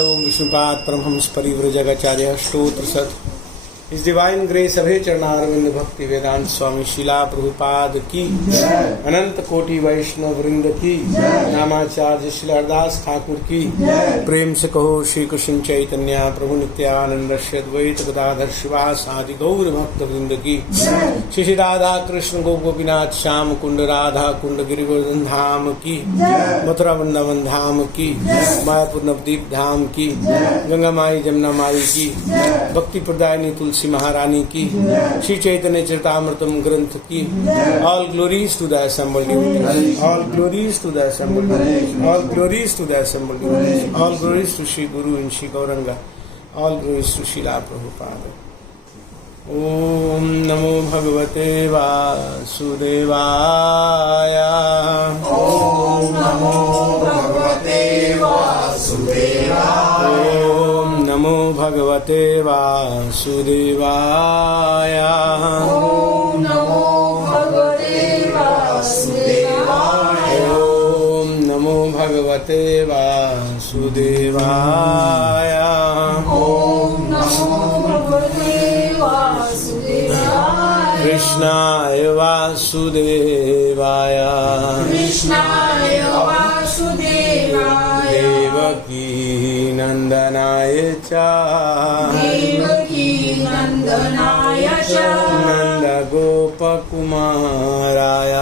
ओम विष्णुपाद परमहंस परिव्रजकाचार्य स्तोत्र सत इस डिवाइन ग्रेस अभय चरणारविंद भक्ति वेदांत स्वामी शिला प्रभुपाद की अनंत कोटि वैष्णव वृंद की नामाचार्य श्री हरदास ठाकुर की प्रेम से कहो श्री कृष्ण चैतन्य प्रभु नित्यानंद श्री अद्वैत गदाधर शिवास आदि गौर भक्त वृंद की श्री राधा कृष्ण गोपीनाथ श्याम कुंड राधा कुंड गिरिवर्धन धाम की मथुरा वृंदावन धाम की मायापुर नवदीप धाम की गंगा माई जमुना माई की भक्ति प्रदायिनी तुलसी महारानी की श्री चैतन्य चरितामृतम ग्रंथ की all glories to the assembled devotees, all glories to the assembled devotees, all glories to the assembled devotees, all glories to Shri guru and Shri Gauranga, all glories to Srila Prabhupada. ओम नमो भगवते वासुदेवाय। ओम नमो भगवते वासुदेवाय। ओम नमो भगवते वासुदेवाय। ओम नमो भगवते वासुदेवाय। ओम नमो भगवते वासुदेवाय। ओम नमो भगवते वासुदेवाय। कृष्णाय वासुदेवाय। कृष्णाय वासुदेवाय। देवकी नंदनाय च। देवकी नंदनाय च। नंद गोपकुमाराय।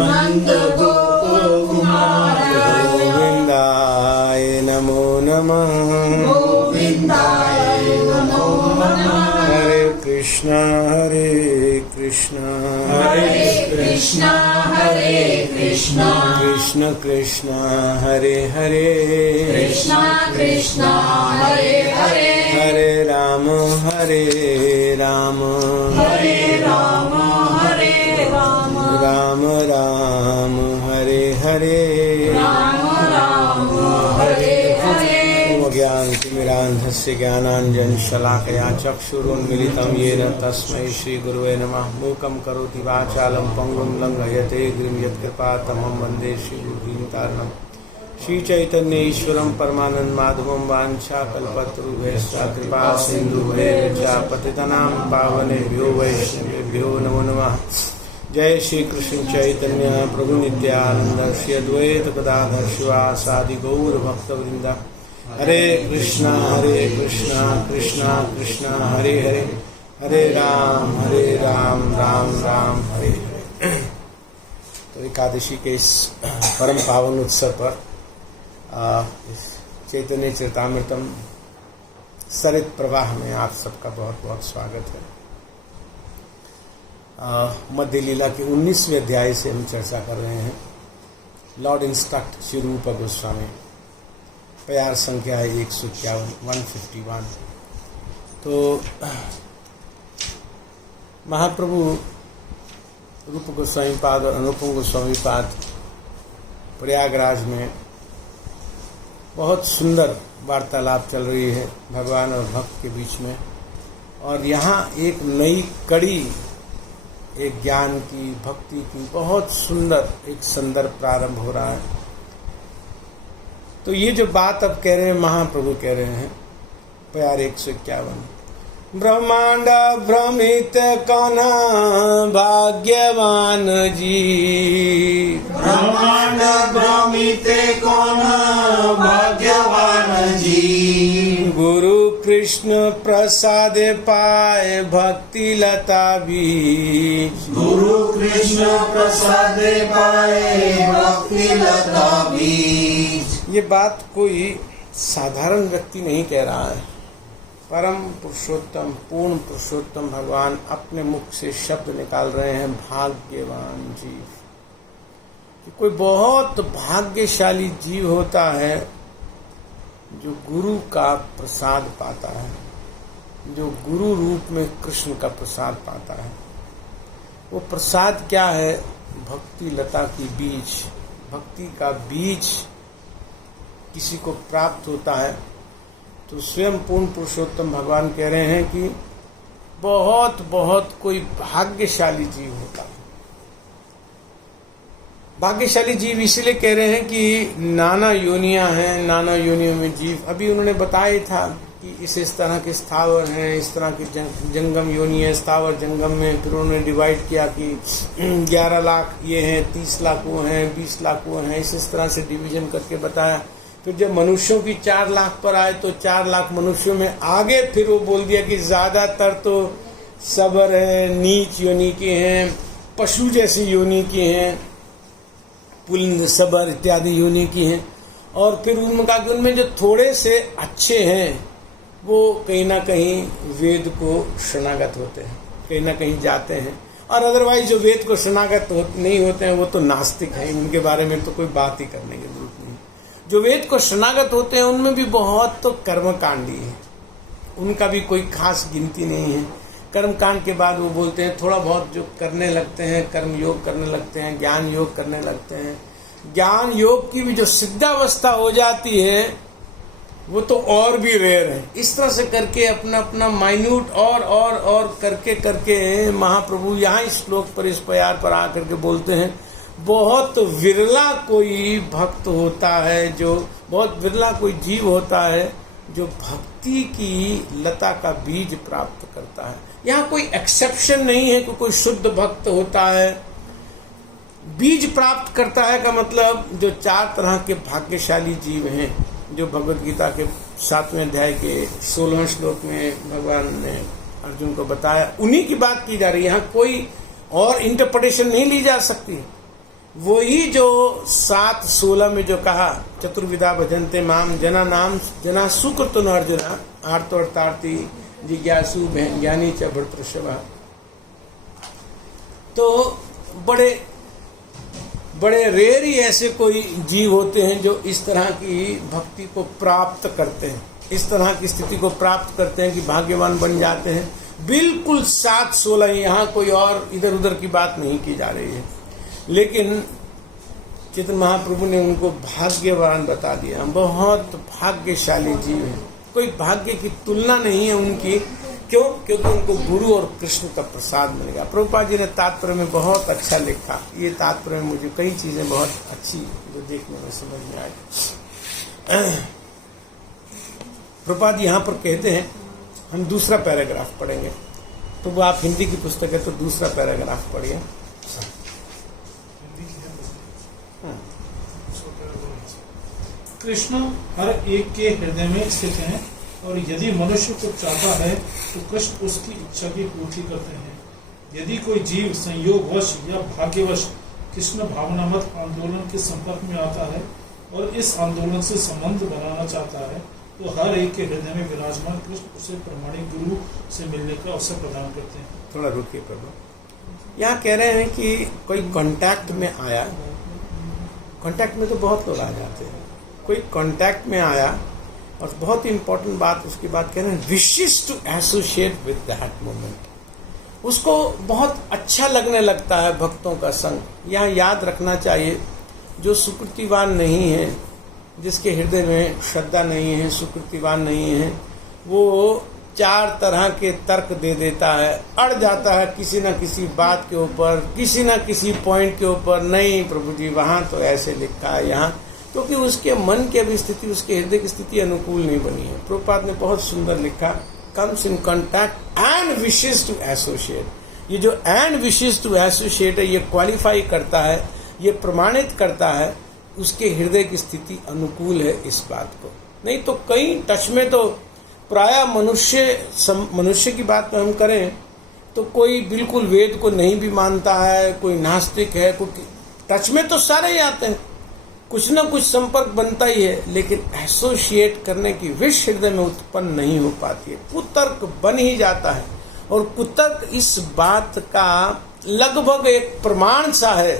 नंद गोपकुमाराय। गोविंदाय नमो नमः। गोविंदाय नमो नमः। हरे कृष्ण हरे कृष्ण हरे कृष्ण हरे कृष्ण कृष्ण कृष्ण हरे हरे कृष्ण कृष्ण हरे हरे हरे राम हरे राम हरे राम हरे राम राम राम हरे हरे राम राम हरे हरे ज्ञानतिमिरान्धस्य ज्ञानाञ्जन शलाकया चक्षुरुन्मिलितं येन तस्मै श्रीगुरुवे नमः। मूकं करोति वाचालं पङ्गुं लङ्घयते गिरिं यत्कृपातमहं वन्दे श्रीगुरुदीनतारणम्। श्रीचैतन्य ईश्वरं परमानन्द माधवं वाञ्छाकल्पतरुभ्यश्च कृपा सिन्धुभ्यश्च पतितनां पावनेभ्यो वैष्णवेभ्यो नमो नमः। जय श्री कृष्ण चैतन्य प्रभु नित्यानंद श्री अद्वैत गदाधर शिवासादि गौर भक्तवृंद। हरे कृष्णा कृष्णा कृष्णा हरे हरे हरे राम राम राम हरे हरे। तो एकादशी के इस परम पावन उत्सव पर चैतन्य चरितामृतम सरित प्रवाह में आप सबका बहुत बहुत स्वागत है। मध्य लीला के 19वें अध्याय से हम चर्चा कर रहे हैं। लॉर्ड इंस्ट्रक्ट श्री रूप गोस्वामी। प्यार संख्या है 151। तो महाप्रभु रूप गोस्वामी पाद और अनुपम गोस्वामी पाद प्रयागराज में बहुत सुंदर वार्तालाप चल रही है भगवान और भक्त के बीच में। और यहाँ एक नई कड़ी, एक ज्ञान की, भक्ति की बहुत सुंदर एक संदर्भ प्रारंभ हो रहा है। तो ये जो बात अब कह रहे हैं महाप्रभु कह रहे हैं प्यार 151। ब्रह्मांड भ्रमित कौन भाग्यवान जी। ब्रह्मांड भ्रमित कौन भाग्यवान जी। गुरु कृष्ण प्रसाद पाए भक्ति लता बीज। गुरु कृष्ण प्रसाद पाए भक्ति लता बीज। ये बात कोई साधारण व्यक्ति नहीं कह रहा है। परम पुरुषोत्तम पूर्ण पुरुषोत्तम भगवान अपने मुख से शब्द निकाल रहे हैं भाग्यवान जीव। कि कोई बहुत भाग्यशाली जीव होता है जो गुरु का प्रसाद पाता है, जो गुरु रूप में कृष्ण का प्रसाद पाता है। वो प्रसाद क्या है? भक्ति लता की बीज। भक्ति का बीज किसी को प्राप्त होता है तो स्वयं पूर्ण पुरुषोत्तम भगवान कह रहे हैं कि बहुत बहुत कोई भाग्यशाली जीव होता है भाग्यशाली जीव इसलिए कह रहे हैं कि नाना योनियां हैं, नाना योनियों में जीव। अभी उन्होंने बताया था कि इस तरह के स्थावर हैं, इस तरह की जंगम योनि है, स्थावर जंगम में। फिर उन्होंने डिवाइड किया कि 11 लाख ये हैं, 30 लाख वो हैं, 20 लाख वो हैं, इस तरह से डिवीजन करके बताया। फिर जब मनुष्यों की 4 लाख पर आए तो 4 लाख मनुष्यों में आगे फिर वो बोल दिया कि ज्यादातर तो सबर है, नीच योनि के हैं, पशु जैसी योनि के हैं, पुलिंद सबर इत्यादि योनि की हैं। और फिर उन्होंने कहा कि उनमें जो थोड़े से अच्छे हैं वो कहीं ना कहीं वेद को शरणागत होते हैं, कहीं ना कहीं जाते हैं। और अदरवाइज जो वेद को शरणागत नहीं होते हैं वो तो नास्तिक हैं, उनके बारे में तो कोई बात ही करने की जरूरत नहीं। जो वेद को शरणागत होते हैं उनमें भी बहुत तो कर्मकांडी है, उनका भी कोई खास गिनती नहीं है। कर्मकांड के बाद वो बोलते हैं थोड़ा बहुत जो करने लगते हैं, कर्म योग करने लगते हैं, ज्ञान योग करने लगते हैं। ज्ञान योग की भी जो सिद्धावस्था हो जाती है वो तो और भी रेयर है। इस तरह से करके अपना अपना माइन्यूट और करके महाप्रभु यहाँ इस श्लोक पर, इस प्यार पर आकर के बोलते हैं बहुत विरला कोई भक्त होता है, जो बहुत विरला कोई जीव होता है जो भक्ति की लता का बीज प्राप्त करता है। यहाँ कोई एक्सेप्शन नहीं है कि कोई शुद्ध भक्त होता है बीज प्राप्त करता है का मतलब जो 4 तरह के भाग्यशाली जीव हैं, जो भगवत गीता के 7वें अध्याय के 16वें श्लोक में भगवान ने अर्जुन को बताया, उन्हीं की बात की जा रही है। यहाँ कोई और इंटरप्रिटेशन नहीं ली जा सकती। वही जो 7:16 में जो कहा चतुर्विधा भजन्ते माम जना नाम जना सुकृतन अर्जुना आर्तोर्तार्थी जिज्ञासु ज्ञानी च भर्तृषभ। तो बड़े रेयर ही ऐसे कोई जीव होते हैं जो इस तरह की भक्ति को प्राप्त करते हैं, इस तरह की स्थिति को प्राप्त करते हैं कि भाग्यवान बन जाते हैं। बिल्कुल 7:16 यहाँ कोई और इधर उधर की बात नहीं की जा रही है, लेकिन चैतन्य महाप्रभु ने उनको भाग्यवान बता दिया। बहुत भाग्यशाली जीव है, कोई भाग्य की तुलना नहीं है उनकी। क्यों? क्योंकि उनको गुरु और कृष्ण का प्रसाद मिलेगा। प्रभुपाद जी ने तात्पर्य में बहुत अच्छा लिखा। ये तात्पर्य में मुझे कई चीजें बहुत अच्छी जो देखने में समझ में आई। प्रभुपाद यहाँ पर कहते हैं, हम दूसरा पैराग्राफ पढ़ेंगे, तो वो आप हिंदी की पुस्तक है तो दूसरा पैराग्राफ पढ़िए। कृष्ण हर एक के हृदय में स्थित हैं और यदि मनुष्य को चाहता है तो कृष्ण उसकी इच्छा की पूर्ति करते हैं। यदि कोई जीव संयोगवश या भाग्यवश कृष्ण भावनामत आंदोलन के संपर्क में आता है और इस आंदोलन से संबंध बनाना चाहता है तो हर एक के हृदय में विराजमान कृष्ण उसे प्रमाणिक गुरु से मिलने का अवसर प्रदान करते हैं। थोड़ा रुकिए प्रभु, यहाँ कह रहे हैं कि कोई कांटेक्ट में आया, कांटेक्ट में तो बहुत लोग आ जाते हैं, कोई कांटेक्ट में आया और बहुत ही इंपॉर्टेंट बात उसकी बात कह रहे हैं, wishes to associate with that moment. उसको बहुत अच्छा लगने लगता है भक्तों का संग। यहाँ याद रखना चाहिए, जो सुकृतिवान नहीं है, जिसके हृदय में श्रद्धा नहीं है, सुकृतिवान नहीं है, वो 4 तरह के तर्क दे देता है, अड़ जाता है किसी न किसी बात के ऊपर, किसी न किसी पॉइंट के ऊपर। नहीं प्रभु जी, वहाँ तो ऐसे लिखा है यहाँ, क्योंकि उसके मन की अभी स्थिति, उसके हृदय की स्थिति अनुकूल नहीं बनी है। प्रभुपाद ने बहुत सुंदर लिखा, comes in contact and wishes to associate. ये जो एंड विशेस टू एसोसिएट है, ये क्वालिफाई करता है, ये प्रमाणित करता है उसके हृदय की स्थिति अनुकूल है इस बात को। नहीं तो कई टच में तो प्राय मनुष्य की बात में हम करें तो कोई बिल्कुल वेद को नहीं भी मानता है, कोई नास्तिक है, कोई टच में तो सारे ही आते हैं, कुछ ना कुछ संपर्क बनता ही है, लेकिन एसोसिएट करने की विश हृदय में उत्पन्न नहीं हो पाती है। कुतर्क बन ही जाता है, और कुतर्क इस बात का लगभग एक प्रमाण सा है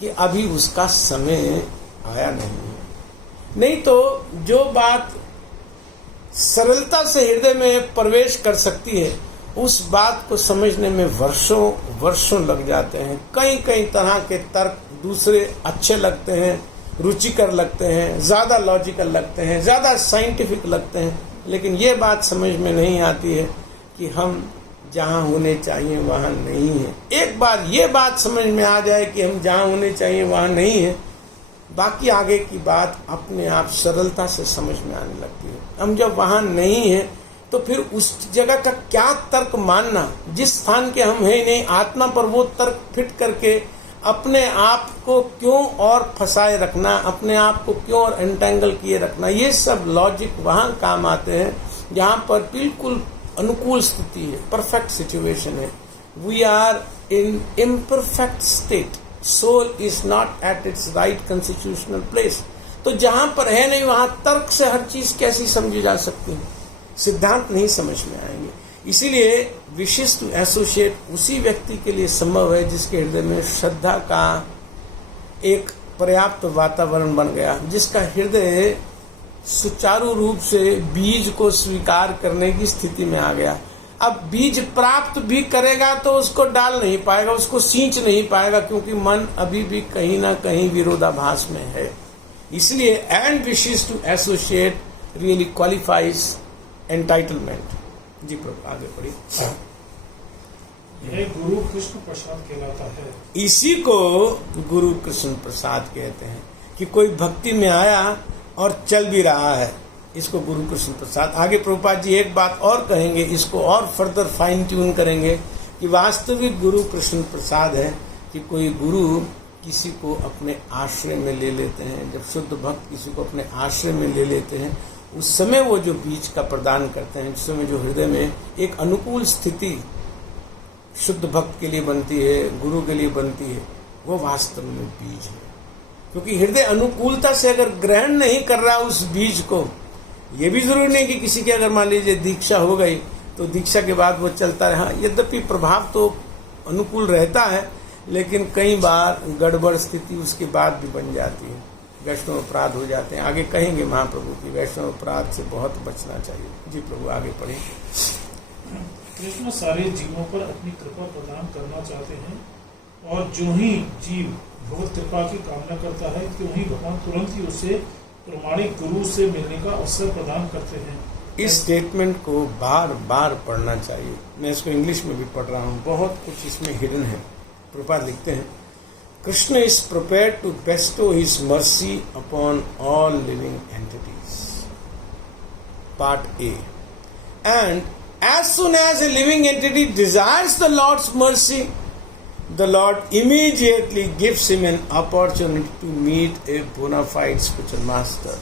कि अभी उसका समय आया नहीं है। नहीं तो जो बात सरलता से हृदय में प्रवेश कर सकती है, उस बात को समझने में वर्षों लग जाते हैं। कई तरह के तर्क दूसरे अच्छे लगते हैं, रुचिकर लगते हैं, ज़्यादा लॉजिकल लगते हैं, ज़्यादा साइंटिफिक लगते हैं, लेकिन ये बात समझ में नहीं आती है कि हम जहाँ होने चाहिए वहाँ नहीं है। एक बार ये बात समझ में आ जाए कि हम जहाँ होने चाहिए वहाँ नहीं है, बाकी आगे की बात अपने आप सरलता से समझ में आने लगती है। हम जब वहाँ नहीं है तो फिर उस जगह का क्या तर्क मानना, जिस स्थान के हम हैं नहीं, आत्मा पर वो तर्क फिट करके अपने आप को क्यों और फंसाए रखना, अपने आप को क्यों और एंटेंगल किए रखना, ये सब लॉजिक वहाँ काम आते हैं जहाँ पर बिल्कुल अनुकूल स्थिति है, परफेक्ट सिचुएशन है। We are in imperfect state, soul is not at its right constitutional place. तो जहाँ पर है नहीं वहाँ तर्क से हर चीज कैसी समझी जा सकती है, सिद्धांत नहीं समझ में आएंगे। इसीलिए विशेष टू एसोसिएट उसी व्यक्ति के लिए संभव है जिसके हृदय में श्रद्धा का एक पर्याप्त वातावरण बन गया, जिसका हृदय सुचारू रूप से बीज को स्वीकार करने की स्थिति में आ गया। अब बीज प्राप्त भी करेगा तो उसको डाल नहीं पाएगा, उसको सींच नहीं पाएगा, क्योंकि मन अभी भी कहीं ना कहीं विरोधाभास में है। इसलिए एंड विशेष to associate really qualifies entitlement. जी प्रभु आगे पढ़िए। यह गुरु कृष्ण प्रसाद कहलाता है। इसी को गुरु कृष्ण प्रसाद कहते हैं कि कोई भक्ति में आया और चल भी रहा है, इसको गुरु कृष्ण प्रसाद। आगे प्रभुपाद जी एक बात और कहेंगे, इसको और फर्दर फाइन ट्यून करेंगे कि वास्तविक गुरु कृष्ण प्रसाद है कि कोई गुरु किसी को अपने आश्रय में ले लेते हैं। जब शुद्ध भक्त किसी को अपने आश्रय में ले लेते हैं, उस समय वो जो बीज का प्रदान करते हैं, उस समय जो हृदय में एक अनुकूल स्थिति शुद्ध भक्त के लिए बनती है, गुरु के लिए बनती है, वो वास्तव में बीज है। क्योंकि हृदय अनुकूलता से अगर ग्रहण नहीं कर रहा उस बीज को, ये भी जरूरी नहीं कि किसी की अगर मान लीजिए दीक्षा हो गई तो दीक्षा के बाद वो चलता रहा, यद्यपि प्रभाव तो अनुकूल रहता है, लेकिन कई बार गड़बड़ स्थिति उसके बाद भी बन जाती है, वैष्णव अपराध हो जाते हैं। आगे कहेंगे महाप्रभु की वैष्णव अपराध से बहुत बचना चाहिए। जी प्रभु आगे पढ़ें। कृष्ण सारे जीवों पर अपनी कृपा प्रदान करना चाहते हैं, और जो ही जीव भगवत कृपा की कामना करता है क्यों ही भगवान तुरंत ही उसे प्रमाणिक गुरु से मिलने का अवसर प्रदान करते हैं। इस स्टेटमेंट को बार बार पढ़ना चाहिए। मैं इसको इंग्लिश में भी पढ़ रहा हूँ, बहुत कुछ इसमें हिडन है। प्रभुपाद लिखते हैं, Krishna is prepared to bestow his mercy upon all living entities. Part A. And as soon as a living entity desires the Lord's mercy, the Lord immediately gives him an opportunity to meet a bona fide spiritual master.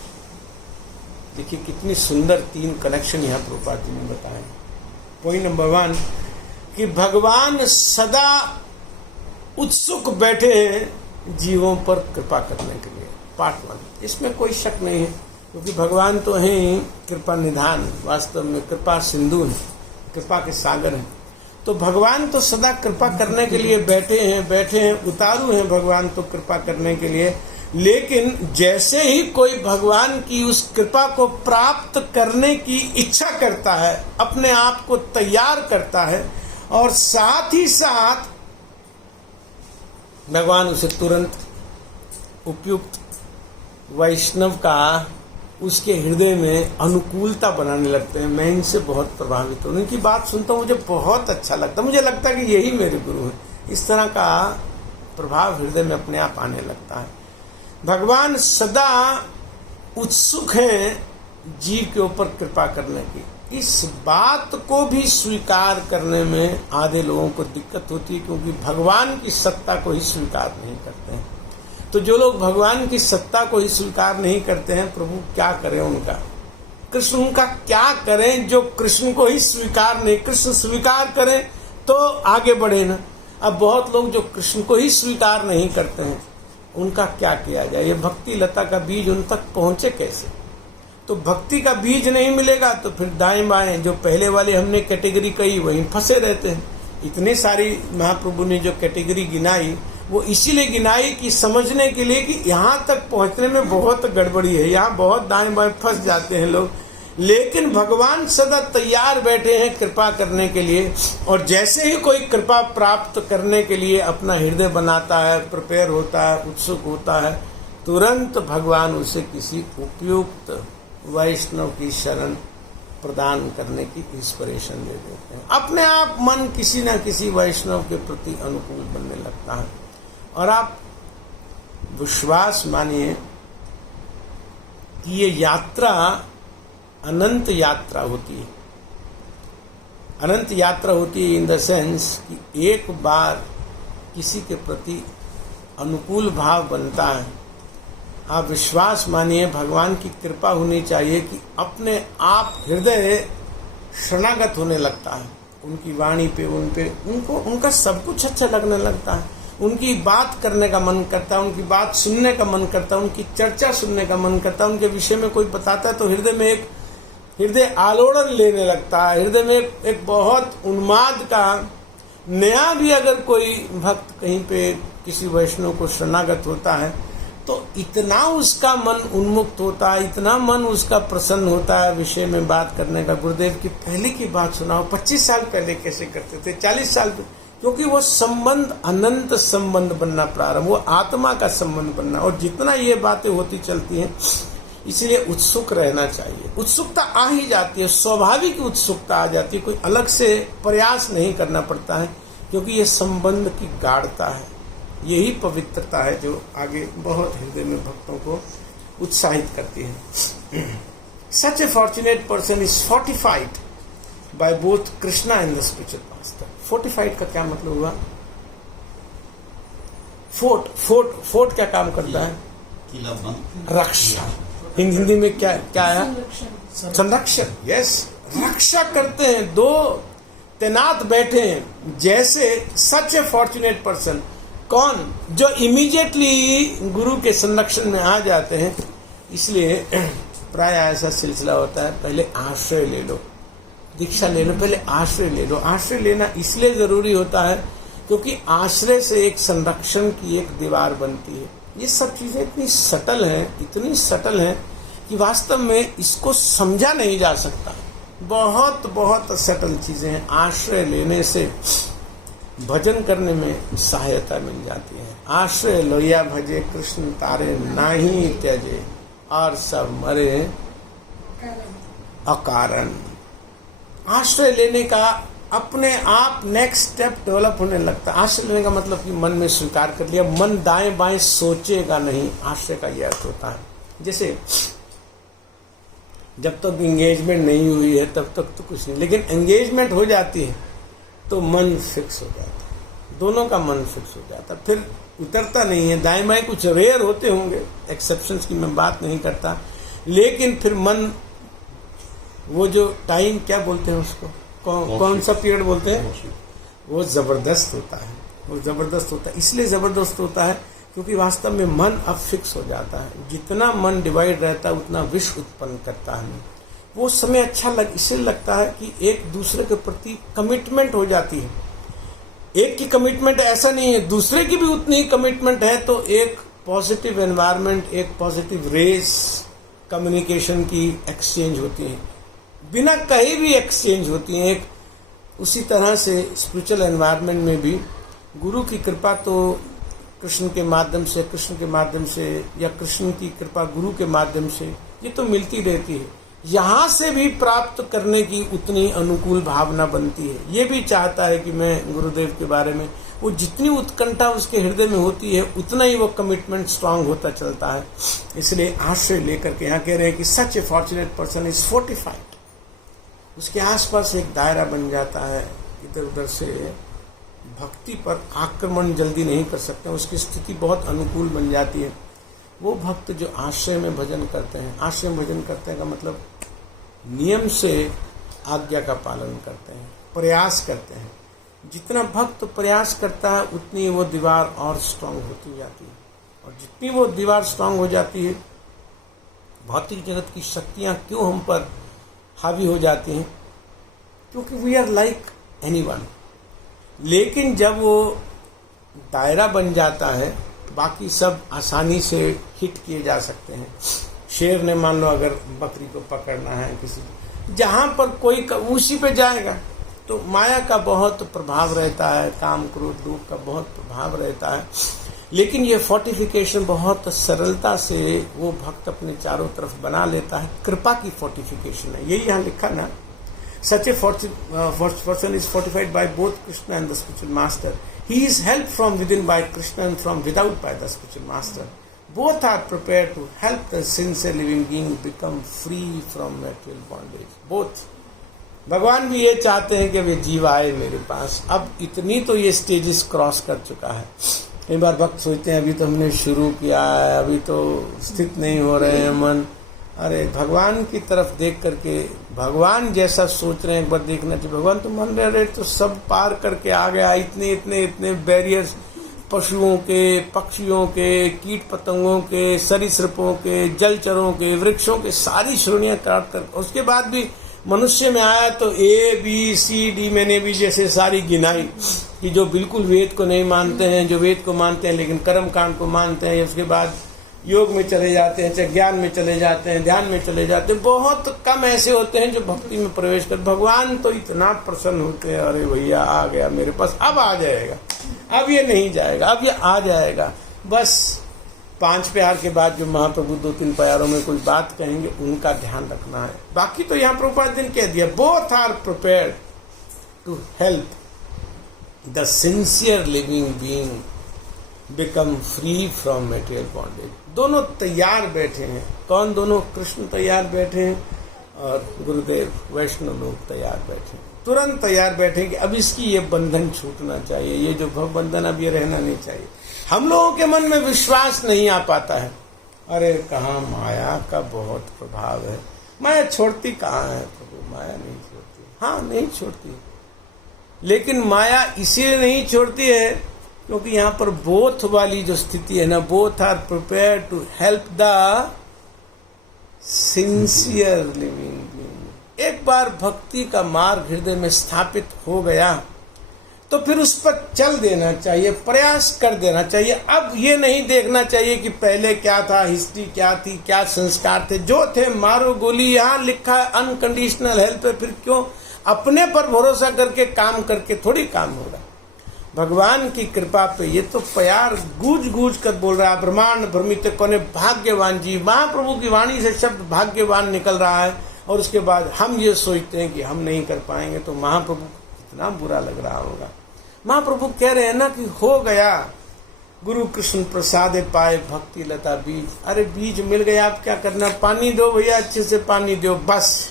देखिए कितनी सुंदर तीन connection यहाँ प्रभुपाद जी ने बताए। Point number 1 कि भगवान सदा उत्सुक बैठे हैं जीवों पर कृपा करने के लिए। पार्ट 1, इसमें कोई शक नहीं है, क्योंकि भगवान तो हैं ही कृपा निधान, वास्तव में कृपा सिंधु है, कृपा के सागर हैं। तो भगवान तो सदा कृपा करने के लिए बैठे हैं, उतारू हैं भगवान तो कृपा करने के लिए। लेकिन जैसे ही कोई भगवान की उस कृपा को प्राप्त करने की इच्छा करता है, अपने आप को तैयार करता है, और साथ ही साथ भगवान उसे तुरंत उपयुक्त वैष्णव का उसके हृदय में अनुकूलता बनाने लगते हैं। मैं इनसे बहुत प्रभावित हूँ, उनकी बात सुनता हूँ, मुझे बहुत अच्छा लगता है, मुझे लगता है कि यही मेरे गुरु हैं। इस तरह का प्रभाव हृदय में अपने आप आने लगता है। भगवान सदा उत्सुक हैं जीव के ऊपर कृपा करने की। इस बात को भी स्वीकार करने में आधे लोगों को दिक्कत होती है, क्योंकि भगवान की सत्ता को ही स्वीकार नहीं करते हैं। तो जो लोग भगवान की सत्ता को ही स्वीकार नहीं करते हैं, प्रभु क्या करें उनका, कृष्ण उनका क्या करें जो कृष्ण को ही स्वीकार नहीं। कृष्ण स्वीकार करें तो आगे बढ़े ना। अब बहुत लोग जो कृष्ण को ही स्वीकार नहीं करते हैं, उनका क्या किया जाए। ये भक्ति लता का बीज उन तक पहुंचे कैसे। तो भक्ति का बीज नहीं मिलेगा तो फिर दाएं बाएं जो पहले वाले हमने कैटेगरी कही वहीं फंसे रहते हैं। इतने सारी महाप्रभु ने जो कैटेगरी गिनाई, वो इसीलिए गिनाई कि समझने के लिए कि यहाँ तक पहुँचने में बहुत गड़बड़ी है, यहाँ बहुत दाएं बाएं फंस जाते हैं लोग। लेकिन भगवान सदा तैयार बैठे हैं कृपा करने के लिए, और जैसे ही कोई कृपा प्राप्त करने के लिए अपना हृदय बनाता है, प्रिपेयर होता है, उत्सुक होता है, तुरंत भगवान उसे किसी उपयुक्त वैष्णव की शरण प्रदान करने की इंस्पिरेशन दे देते हैं। अपने आप मन किसी न किसी वैष्णव के प्रति अनुकूल बनने लगता है और आप विश्वास मानिए कि ये यात्रा अनंत यात्रा होती है। अनंत यात्रा होती है इन द सेंस कि एक बार किसी के प्रति अनुकूल भाव बनता है, आप विश्वास मानिए भगवान की कृपा होनी चाहिए कि अपने आप हृदय शरणागत होने लगता है। उनकी वाणी पे उनको उनका सब कुछ अच्छा लगने लगता है, उनकी बात करने का मन करता है, उनकी बात सुनने का मन करता है, उनकी चर्चा सुनने का मन करता है। उनके विषय में कोई बताता है तो हृदय में एक हृदय आलोड़न लेने लगता है, हृदय में एक बहुत उन्माद का नया भी अगर कोई भक्त कहीं पे किसी वैष्णव को शरणागत होता है तो इतना उसका मन उन्मुक्त होता है, इतना मन उसका प्रसन्न होता है विषय में बात करने का। गुरुदेव की पहले की बात सुनाओ, 25 साल पहले कैसे करते थे, 40 साल पहले, क्योंकि वो संबंध अनंत संबंध बनना प्रारंभ, वो आत्मा का संबंध बनना। और जितना ये बातें होती चलती हैं इसलिए उत्सुक रहना चाहिए। उत्सुकता आ ही जाती है, स्वाभाविक उत्सुकता आ जाती है, कोई अलग से प्रयास नहीं करना पड़ता है, क्योंकि ये संबंध की गाढ़ता है, यही पवित्रता है जो आगे बहुत हृदय में भक्तों को उत्साहित करती है। Such a fortunate person is fortified by both Krishna and the spiritual master. Fortified का क्या मतलब हुआ? फोर्ट क्या काम करता है? रक्षा। हिंदी में क्या है? संरक्षण। यस, रक्षा करते हैं, दो तैनात बैठे हैं जैसे। सच ए फॉर्चुनेट पर्सन, कौन? जो इमीडिएटली गुरु के संरक्षण में आ जाते हैं। इसलिए प्राय ऐसा सिलसिला होता है, पहले आश्रय ले लो, दीक्षा ले लो, पहले आश्रय ले लो। आश्रय लेना इसलिए जरूरी होता है क्योंकि आश्रय से एक संरक्षण की एक दीवार बनती है। ये सब चीजें इतनी सटल हैं कि वास्तव में इसको समझा नहीं जा सकता। बहुत बहुत सटल चीजें हैं। आश्रय लेने से भजन करने में सहायता मिल जाती है। आश्रय लोया भजे कृष्ण तारे नाही त्यजे, और सब मरे अकारण। आश्रय लेने का अपने आप नेक्स्ट स्टेप डेवलप होने लगता है। आश्रय लेने का मतलब कि मन में स्वीकार कर लिया, मन दाएं बाएं सोचेगा नहीं। आश्रय का यह अर्थ होता है, जैसे जब तक एंगेजमेंट नहीं हुई है तब तक तो कुछ नहीं, लेकिन एंगेजमेंट हो जाती है तो मन फिक्स हो जाता है, दोनों का मन फिक्स हो जाता है, फिर उतरता नहीं है। दाएं बाएं कुछ रेयर होते होंगे, एक्सेप्शंस की मैं बात नहीं करता, लेकिन फिर मन, वो जो टाइम क्या बोलते हैं उसको, कौन सा पीरियड बोलते हैं, वो जबरदस्त होता है। वो जबरदस्त होता है, इसलिए जबरदस्त होता है क्योंकि वास्तव में मन अब फिक्स हो जाता है। जितना मन डिवाइड रहता है उतना विष उत्पन्न करता है। वो समय अच्छा इसलिए लगता है कि एक दूसरे के प्रति कमिटमेंट हो जाती है। एक की कमिटमेंट ऐसा नहीं है, दूसरे की भी उतनी ही कमिटमेंट है, तो एक पॉजिटिव एनवायरनमेंट, एक पॉजिटिव रेस कम्युनिकेशन की एक्सचेंज होती है, बिना कहीं भी एक्सचेंज होती है। एक उसी तरह से स्पिरिचुअल एनवायरनमेंट में भी गुरु की कृपा तो कृष्ण के माध्यम से, कृष्ण के माध्यम से, या कृष्ण की कृपा गुरु के माध्यम से, ये तो मिलती रहती है। यहाँ से भी प्राप्त करने की उतनी अनुकूल भावना बनती है। ये भी चाहता है कि मैं गुरुदेव के बारे में, वो जितनी उत्कंठा उसके हृदय में होती है उतना ही वो कमिटमेंट स्ट्रांग होता चलता है। इसलिए आश्रय लेकर के यहाँ कह रहे हैं कि सच ए फॉर्चुनेट पर्सन इज फोर्टिफाइड। उसके आसपास एक दायरा बन जाता है, इधर उधर से भक्ति पर आक्रमण जल्दी नहीं कर सकते, उसकी स्थिति बहुत अनुकूल बन जाती है। वो भक्त जो आश्रय में भजन करते हैं, आश्रय में भजन करते हैं का मतलब नियम से आज्ञा का पालन करते हैं, प्रयास करते हैं। जितना भक्त प्रयास करता है उतनी वो दीवार और स्ट्रांग होती जाती है, और जितनी वो दीवार स्ट्रांग हो जाती है, भौतिक जगत की शक्तियां क्यों हम पर हावी हो जाती हैं, क्योंकि वी आर लाइक एनीवन। लेकिन जब वो दायरा बन जाता है, बाकी सब आसानी से हिट किए जा सकते हैं। शेर ने मान लो अगर बकरी को पकड़ना है, किसी जहां पर कोई उसी पे जाएगा, तो माया का बहुत प्रभाव रहता है, काम क्रोध लोभ का बहुत प्रभाव रहता है। लेकिन ये फोर्टिफिकेशन बहुत सरलता से वो भक्त अपने चारों तरफ बना लेता है। कृपा की फोर्टिफिकेशन है, यही यहाँ लिखा ना। Such a person is fortified by both Krishna and the spiritual master. He is helped from within by Krishna and from without by the spiritual master. Both are prepared to help the sincere living being become free from material bondage. Both. भगवान भी ये चाहते हैं कि वे जीव आए मेरे पास। अब इतनी तो ये स्टेजेस क्रॉस कर चुका है। कई बार भक्त सोचते हैं अभी तो हमने शुरू किया है, अभी तो स्थित नहीं हो रहे हैं मन। अरे भगवान की तरफ देख करके, भगवान जैसा सोच रहे हैं एक बार देखना चाहिए। भगवान तो मान रहे तो सब पार करके आ गया, इतने इतने इतने बैरियर्स, पशुओं के, पक्षियों के, कीट पतंगों के, सरीसृपों के, जलचरों के, वृक्षों के, सारी श्रेणियां काट कर उसके बाद भी मनुष्य में आया तो ABCD मैंने भी जैसे सारी गिनाई कि जो बिल्कुल वेद को नहीं मानते हैं, जो वेद को मानते हैं लेकिन कर्म कांड को मानते हैं, उसके बाद योग में चले जाते हैं, चाहे ज्ञान में चले जाते हैं, ध्यान में चले जाते हैं। बहुत कम ऐसे होते हैं जो भक्ति में प्रवेश कर। भगवान तो इतना प्रसन्न होते हैं, अरे भैया आ गया मेरे पास, अब आ जाएगा, अब ये नहीं जाएगा, अब ये आ जाएगा। बस 5 प्यार के बाद जो महाप्रभु 2-3 प्यारों में कोई बात कहेंगे उनका ध्यान रखना है। बाकी तो यहाँ प्रभुपाद ने कह दिया, both are prepared to help the sincere living being become free from material bondage. दोनों तैयार बैठे हैं। कौन दोनों? कृष्ण तैयार बैठे हैं और गुरुदेव वैष्णव लोग तैयार बैठे हैं, तुरंत तैयार बैठे कि अब इसकी ये बंधन छूटना चाहिए, ये जो भव बंधन अब ये रहना नहीं चाहिए। हम लोगों के मन में विश्वास नहीं आ पाता है, अरे कहाँ माया का बहुत प्रभाव है, माया छोड़ती कहाँ है प्रभु, माया नहीं छोड़ती। हाँ नहीं छोड़ती, लेकिन माया इसीलिए नहीं छोड़ती है क्योंकि यहाँ पर बोथ वाली जो स्थिति है ना, both are prepare to help the sincere living being. एक बार भक्ति का मार्ग हृदय में स्थापित हो गया तो फिर उस पर चल देना चाहिए, प्रयास कर देना चाहिए। अब ये नहीं देखना चाहिए कि पहले क्या था, हिस्ट्री क्या थी, क्या संस्कार थे, जो थे मारो गोली। यहाँ लिखा है अनकंडीशनल हेल्प है, फिर क्यों अपने पर भरोसा करके काम करके थोड़ी काम होगा। भगवान की कृपा पे ये तो प्यार गूंज गूंज कर बोल रहा है, ब्रह्मांड भ्रमित कोने भाग्यवान जी। महाप्रभु की वाणी से शब्द भाग्यवान निकल रहा है और उसके बाद हम ये सोचते हैं कि हम नहीं कर पाएंगे, तो महाप्रभु को कितना बुरा लग रहा होगा। महाप्रभु कह रहे हैं ना कि हो गया, गुरु कृष्ण प्रसाद पाए भक्ति लता बीज। अरे बीज मिल गया, आप क्या करना, पानी दो भैया, अच्छे से पानी दो, बस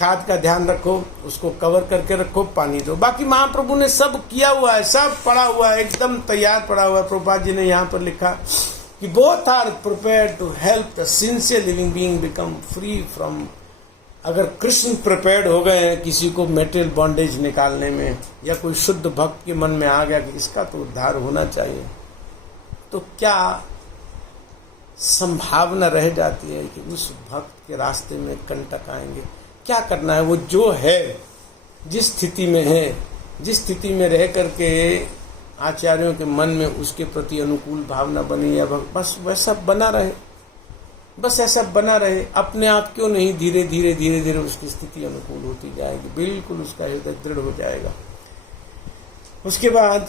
खाद का ध्यान रखो, उसको कवर करके रखो, पानी दो। बाकी महाप्रभु ने सब किया हुआ है, सब पड़ा हुआ है, एकदम तैयार पड़ा हुआ है। प्रभुपाद जी ने यहाँ पर लिखा कि both are prepared to help the sincere living being become free from. अगर कृष्ण प्रिपेयर्ड हो गए हैं किसी को मेटेरियल बॉन्डेज निकालने में, या कोई शुद्ध भक्त के मन में आ गया कि इसका तो उद्धार होना चाहिए, तो क्या संभावना रह जाती है कि उस भक्त के रास्ते में कंटक आएंगे। क्या करना है, वो जो है, जिस स्थिति में है, जिस स्थिति में रह करके आचार्यों के मन में उसके प्रति अनुकूल भावना बनी, या बस वैसा बना रहे, बस ऐसा बना रहे। अपने आप क्यों नहीं, धीरे धीरे धीरे धीरे उसकी स्थिति अनुकूल होती जाएगी, बिल्कुल उसका हृदय दृढ़ हो जाएगा। उसके बाद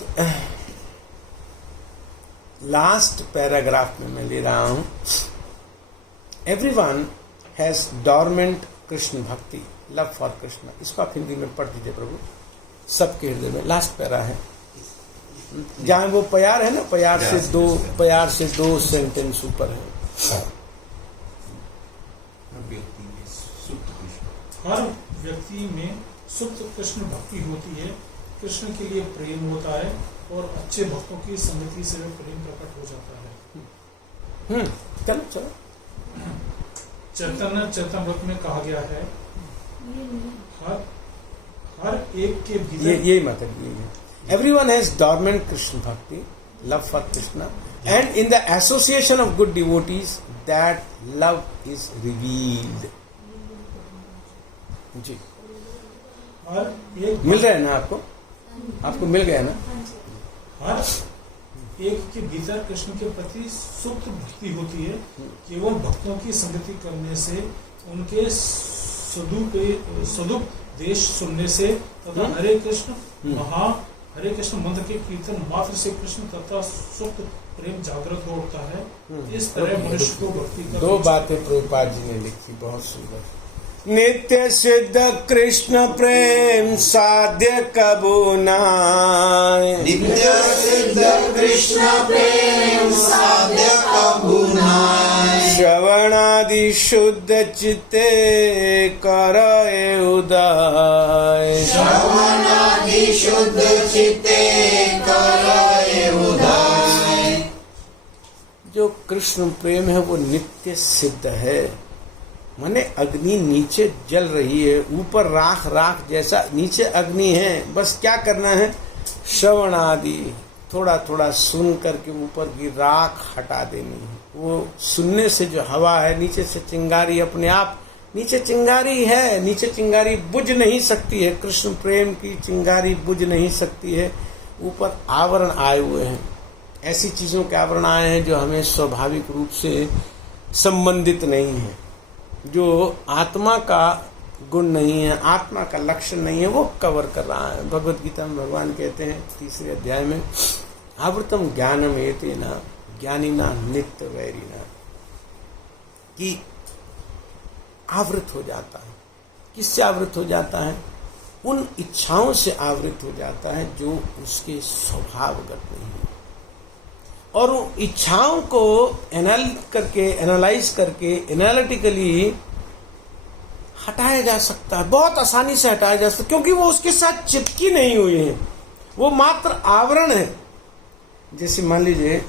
लास्ट पैराग्राफ में मैं ले रहा हूं, everyone has dormant Krishna bhakti, love for Krishna. इसको आप हिंदी में पढ़ दीजिए प्रभु, सबके हृदय में। लास्ट पैरा है, जहां वो प्यार है ना, प्यार से दो सेंटेंस ऊपर है। हर व्यक्ति में सुप्त कृष्ण भक्ति होती है, कृष्ण के लिए प्रेम होता है और अच्छे भक्तों की संगति से वह प्रेम प्रकट हो जाता है। चलो चैतन्य चैतन्यव्रत में कहा गया है, हर एक के भीतर ये मतलब ये है, everyone has dormant Krishna bhakti, love for Krishna, and in the association of good devotees that love is revealed. जी हर एक मिल रहा है ना आपको मिल गया ना। हर एक के भीतर कृष्ण के प्रति सुप्त भक्ति होती है, केवल भक्तों की संगति करने से, उनके सदुपदेश सुनने से तथा हरे कृष्ण हरे कृष्ण मंत्र के कीर्तन मात्र से कृष्ण तथा सुप्त प्रेम जागृत हो उठता है। इस तरह मनुष्य को भक्ति का दो बातें प्रभुपाद जी ने लिखी, बहुत सुंदर। नित्य सिद्ध कृष्ण प्रेम साध्य कबू नाय, नित्य सिद्ध कृष्ण प्रेम साध्य कबू नाय, श्रवणादि शुद्ध चित्ते करए उदय, श्रवणादि शुद्ध चित्ते करए उदय। जो कृष्ण प्रेम है वो नित्य सिद्ध है। माने अग्नि नीचे जल रही है, ऊपर राख राख जैसा, नीचे अग्नि है, बस क्या करना है, श्रवण आदि थोड़ा थोड़ा सुन करके ऊपर की राख हटा देनी है। वो सुनने से जो हवा है, नीचे से चिंगारी अपने आप, नीचे चिंगारी है, नीचे चिंगारी बुझ नहीं सकती है, कृष्ण प्रेम की चिंगारी बुझ नहीं सकती है। ऊपर आवरण आए हुए हैं, ऐसी चीजों के आवरण आए हैं जो हमें स्वाभाविक रूप से संबंधित नहीं है, जो आत्मा का गुण नहीं है, आत्मा का लक्षण नहीं है, वो कवर कर रहा है। भगवत गीता में भगवान कहते हैं 3रे अध्याय में, आवृतम ज्ञानम एतेन ज्ञानिना नित्य वैरिणा, कि आवृत हो जाता है। किससे आवृत हो जाता है? उन इच्छाओं से आवृत हो जाता है जो उसके स्वभावगत नहीं है, और उन इच्छाओं को एनालाइज करके एनालिटिकली हटाया जा सकता है, बहुत आसानी से हटाया जा सकता है, क्योंकि वो उसके साथ चिपकी नहीं हुई है, वो मात्र आवरण है। जैसे मान लीजिए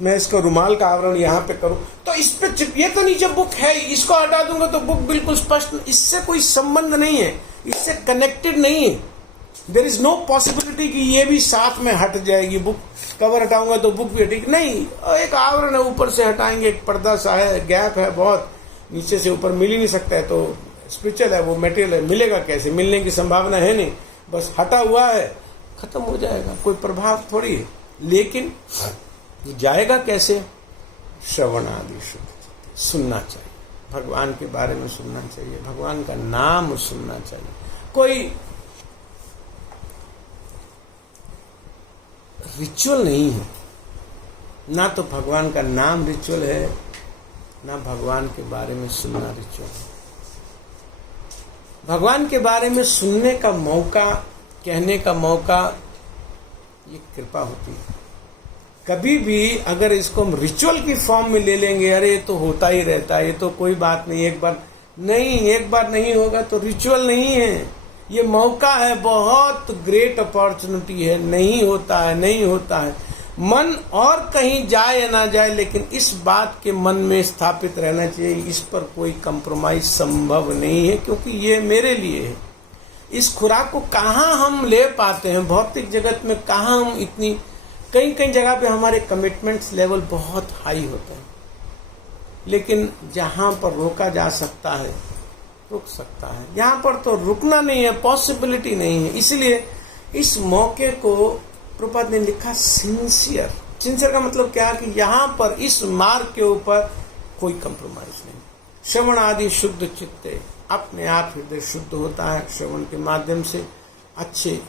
मैं इसका रुमाल का आवरण यहाँ पे करूं तो इस पे ये तो नीचे बुक है, इसको हटा दूंगा तो बुक बिल्कुल स्पष्ट, इससे कोई संबंध नहीं है, इससे कनेक्टेड नहीं है। देयर इज नो पॉसिबिलिटी कि ये भी साथ में हट जाएगी, बुक कवर हटाऊंगा तो बुक भी हटेगी, नहीं, एक आवरण है, ऊपर से हटाएंगे, एक पर्दा सा है, गैप है बहुत, नीचे से ऊपर मिल ही नहीं सकता है, तो स्पिरिचुअल है, वो मटेरियल है, मिलेगा कैसे, मिलने की संभावना है नहीं, बस हटा हुआ है, खत्म हो जाएगा, कोई प्रभाव थोड़ी है। लेकिन जाएगा कैसे? श्रवण आदि शुद्ध, सुनना चाहिए, भगवान के बारे में सुनना चाहिए, भगवान का नाम सुनना चाहिए। कोई रिचुअल नहीं है, ना तो भगवान का नाम रिचुअल है, ना भगवान के बारे में सुनना रिचुअल है। भगवान के बारे में सुनने का मौका, कहने का मौका, ये कृपा होती है। कभी भी अगर इसको हम रिचुअल की फॉर्म में ले लेंगे, अरे ये तो होता ही रहता है, ये तो कोई बात नहीं, एक बार नहीं होगा तो रिचुअल नहीं है, ये मौका है, बहुत ग्रेट अपॉर्चुनिटी है, नहीं होता है। मन और कहीं जाए या ना जाए, लेकिन इस बात के मन में स्थापित रहना चाहिए, इस पर कोई कंप्रोमाइज संभव नहीं है, क्योंकि ये मेरे लिए है। इस खुराक को कहाँ हम ले पाते हैं भौतिक जगत में, कहाँ हम इतनी, कई जगह पे हमारे कमिटमेंट्स लेवल बहुत हाई होते हैं, लेकिन जहां पर रोका जा सकता है रुक सकता है, यहाँ पर तो रुकना नहीं है, पॉसिबिलिटी नहीं है। इसलिए इस मौके को प्रभुपाद ने लिखा सिंसियर का मतलब क्या कि यहाँ पर इस मार्ग के ऊपर कोई कंप्रोमाइज नहीं। श्रवण आदि शुद्ध चित्ते, अपने आप हृदय शुद्ध होता है श्रवण के माध्यम से, अच्छे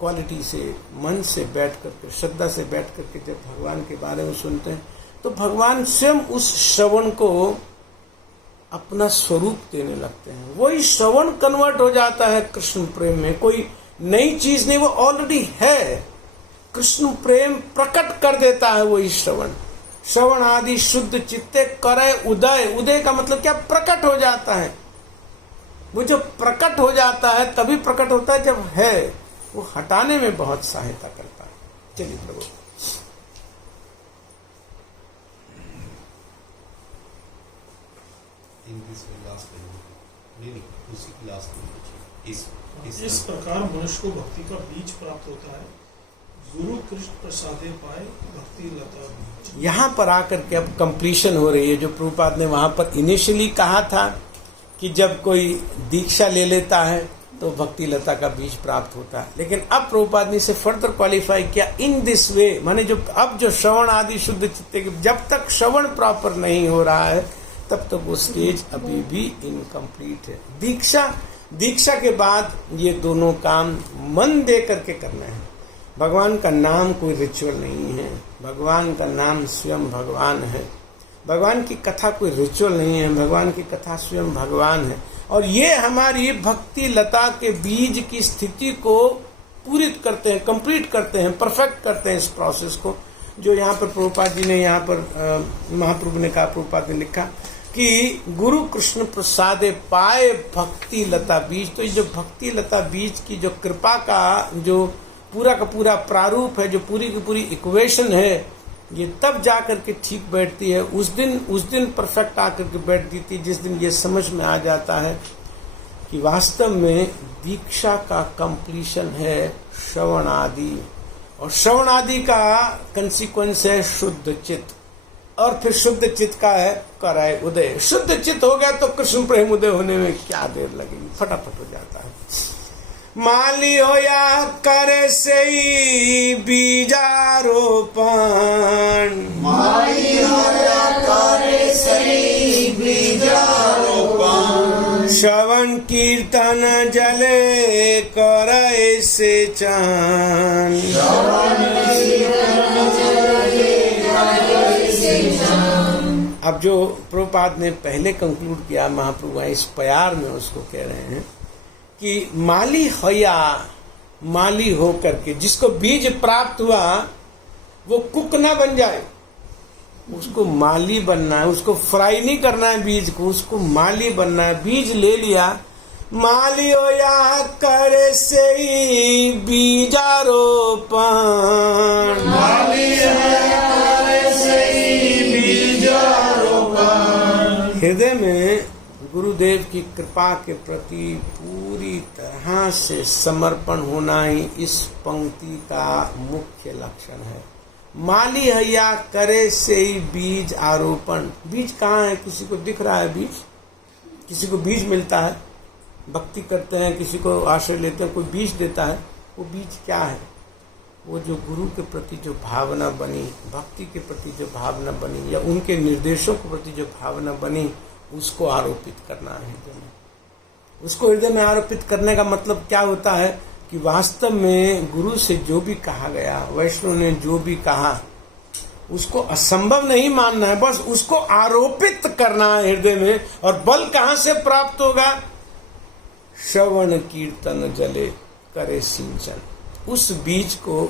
क्वालिटी से, मन से बैठ करके, श्रद्धा से बैठ करके जब भगवान के बारे में सुनते हैं तो भगवान स्वयं उस श्रवण को अपना स्वरूप देने लगते हैं। वही श्रवण कन्वर्ट हो जाता है कृष्ण प्रेम में, कोई नई चीज नहीं, वो ऑलरेडी है। कृष्ण प्रेम प्रकट कर देता है वही श्रवण। श्रवण आदि शुद्ध चित्ते करे उदय, उदय का मतलब क्या? प्रकट हो जाता है। वो जो प्रकट हो जाता है तभी प्रकट होता है जब है, वो हटाने में बहुत सहायता करता है। चलिए प्रभु, इस प्रकार मनुष्य को भक्ति का बीज प्राप्त होता है। गुरु कृष्ण प्रसादे पाए भक्ति लता बीज। यहाँ पर आकर के अब कंप्लीशन हो रही है। जो प्रभुपाद ने वहां पर इनिशियली कहा था कि जब कोई दीक्षा ले लेता है तो भक्ति लता का बीज प्राप्त होता है, लेकिन अब प्रभुपाद ने इसे फर्दर क्वालिफाई किया इन दिस वे, माने जो अब जो श्रवण आदि शुद्ध चित्ते की, जब तक श्रवण प्रॉपर नहीं हो रहा है तब तक वो स्टेज अभी भी इनकम्प्लीट है। दीक्षा दीक्षा के बाद ये दोनों काम मन दे करके करना है। भगवान का नाम कोई रिचुअल नहीं है, भगवान का नाम स्वयं भगवान है। भगवान की कथा कोई रिचुअल नहीं है, भगवान की कथा स्वयं भगवान है। और ये हमारी भक्ति लता के बीज की स्थिति को पूरित करते हैं, कंप्लीट करते हैं, परफेक्ट करते हैं इस प्रोसेस को। जो यहाँ पर प्रभुपाद जी ने यहाँ पर महाप्रभु ने कहा, प्रभुपाद ने लिखा कि गुरु कृष्ण प्रसादे पाए भक्ति लता बीज। तो ये जो भक्ति लता बीज की जो कृपा का जो पूरा का पूरा प्रारूप है, जो पूरी की पूरी इक्वेशन है, ये तब जा करके ठीक बैठती है। उस दिन परफेक्ट आकर के बैठती थी जिस दिन ये समझ में आ जाता है कि वास्तव में दीक्षा का कंप्लीशन है श्रवण आदि, और श्रवण आदि का कंसीक्वेंस है शुद्ध चित्त, और फिर शुद्ध चित्त का है कराय उदय। शुद्ध चित्त हो गया तो कृष्ण प्रेम उदय होने में क्या देर लगेगी, फटाफट हो जाता है। माली हो या करे से ही बीजारोपण, माली हो या करे से ही बीजारोपण, श्रवण कीर्तन जले करे से चान, श्रवण कीर्तन जले करे से चान। अब जो प्रभुपाद ने पहले कंक्लूड किया, महाप्रभु इस प्यार में उसको कह रहे हैं कि माली हया, माली हो करके जिसको बीज प्राप्त हुआ वो कुक ना बन जाए, उसको माली बनना है। उसको फ्राई नहीं करना है बीज को, उसको माली बनना है। बीज ले लिया, माली हो या करे से ही बीजारोपण, माली करे से ही बीजारोपण। हृदय में गुरुदेव की कृपा के प्रति पूरी तरह से समर्पण होना ही इस पंक्ति का मुख्य लक्षण है। माली हया करे से ही बीज आरोपण। बीज कहाँ है? किसी को दिख रहा है बीज? किसी को बीज मिलता है? भक्ति करते हैं, किसी को आश्रय लेते हैं, कोई बीज देता है। वो बीज क्या है? वो जो गुरु के प्रति जो भावना बनी, भक्ति के प्रति जो भावना बनी, या उनके निर्देशों के प्रति जो भावना बनी, उसको आरोपित करना है हृदय में। उसको हृदय में आरोपित करने का मतलब क्या होता है कि वास्तव में गुरु से जो भी कहा गया, वैष्णव ने जो भी कहा, उसको असंभव नहीं मानना है, बस उसको आरोपित करना है हृदय में। और बल कहाँ से प्राप्त होगा? श्रवण कीर्तन जले करे सिंचन। उस बीज को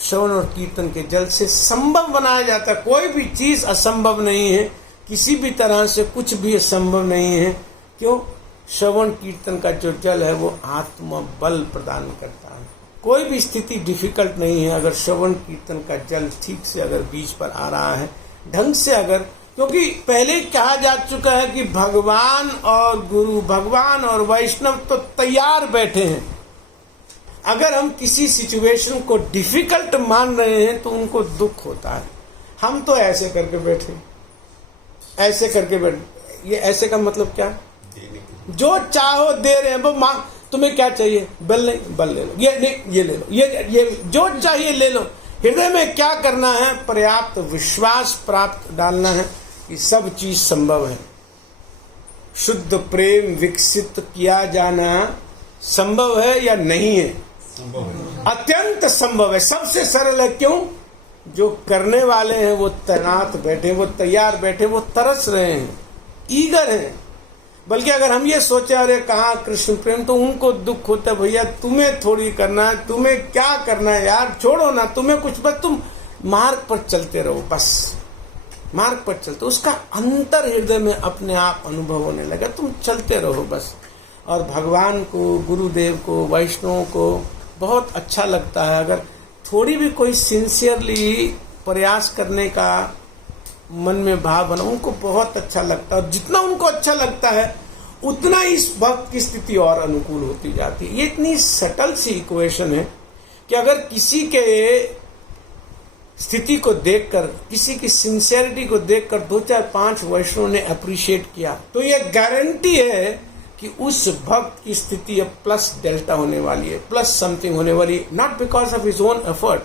श्रवण और कीर्तन के जल से संभव बनाया जाता है। कोई भी चीज असंभव नहीं है, किसी भी तरह से कुछ भी असंभव नहीं है। क्यों? श्रवण कीर्तन का जो जल है वो आत्म बल प्रदान करता है। कोई भी स्थिति डिफिकल्ट नहीं है अगर श्रवण कीर्तन का जल ठीक से अगर बीज पर आ रहा है, ढंग से अगर, क्योंकि पहले कहा जा चुका है कि भगवान और गुरु, भगवान और वैष्णव तो तैयार बैठे हैं। अगर हम किसी सिचुएशन को डिफिकल्ट मान रहे हैं तो उनको दुख होता है। हम तो ऐसे करके बैठे, ऐसे करके बैठे। ये ऐसे का मतलब क्या? जो चाहो दे रहे हैं। वो मांग, तुम्हें क्या चाहिए? बल नहीं, बल ले लो। ये नहीं, ये ले लो। ये जो चाहिए ले लो। हृदय में क्या करना है? पर्याप्त विश्वास प्राप्त डालना है कि सब चीज संभव है। शुद्ध प्रेम विकसित किया जाना संभव है या नहीं है? अत्यंत संभव है, सबसे सरल है। क्यों? जो करने वाले हैं वो तैनात बैठे, वो तैयार बैठे, वो तरस रहे हैं, ईगर हैं। बल्कि अगर हम ये सोचे अरे कहाँ कृष्ण प्रेम, तो उनको दुख होता है, भैया तुम्हें थोड़ी करना है, तुम्हें क्या करना है यार, छोड़ो ना, तुम्हें कुछ, बस तुम मार्ग पर चलते रहो, बस मार्ग पर चलते। उसका अंतर हृदय में अपने आप अनुभव होने लगा, तुम चलते रहो बस। और भगवान को, गुरुदेव को, वैष्णव को बहुत अच्छा लगता है अगर थोड़ी भी कोई सिंसियरली प्रयास करने का मन में भाव बना, उनको बहुत अच्छा लगता है। और जितना उनको अच्छा लगता है उतना इस भक्त की स्थिति और अनुकूल होती जाती है। ये इतनी सटल सी इक्वेशन है कि अगर किसी के स्थिति को देखकर, किसी की सिंसियरिटी को देखकर 2, 4, 5 वैष्णव ने अप्रिशिएट किया, तो ये गारंटी है कि उस भक्त की स्थिति अब प्लस डेल्टा होने वाली है, प्लस समथिंग होने वाली है। Not because of his own effort,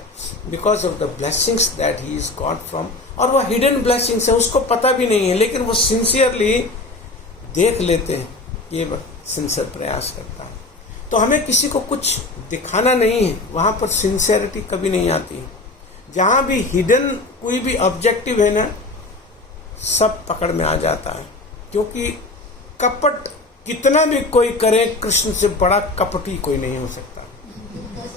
because of the blessings that he is got from. और वह हिडन ब्लेसिंग्स है, उसको पता भी नहीं है, लेकिन वो सिंसियरली देख लेते हैं। ये सिंसियर प्रयास करता है। तो हमें किसी को कुछ दिखाना नहीं है, वहां पर सिंसियरिटी कभी नहीं आती है। जहां भी हिडन कोई भी ऑब्जेक्टिव है ना, सब पकड़ में आ जाता है। क्योंकि कपट कितना भी कोई करे, कृष्ण से बड़ा कपटी कोई नहीं हो सकता।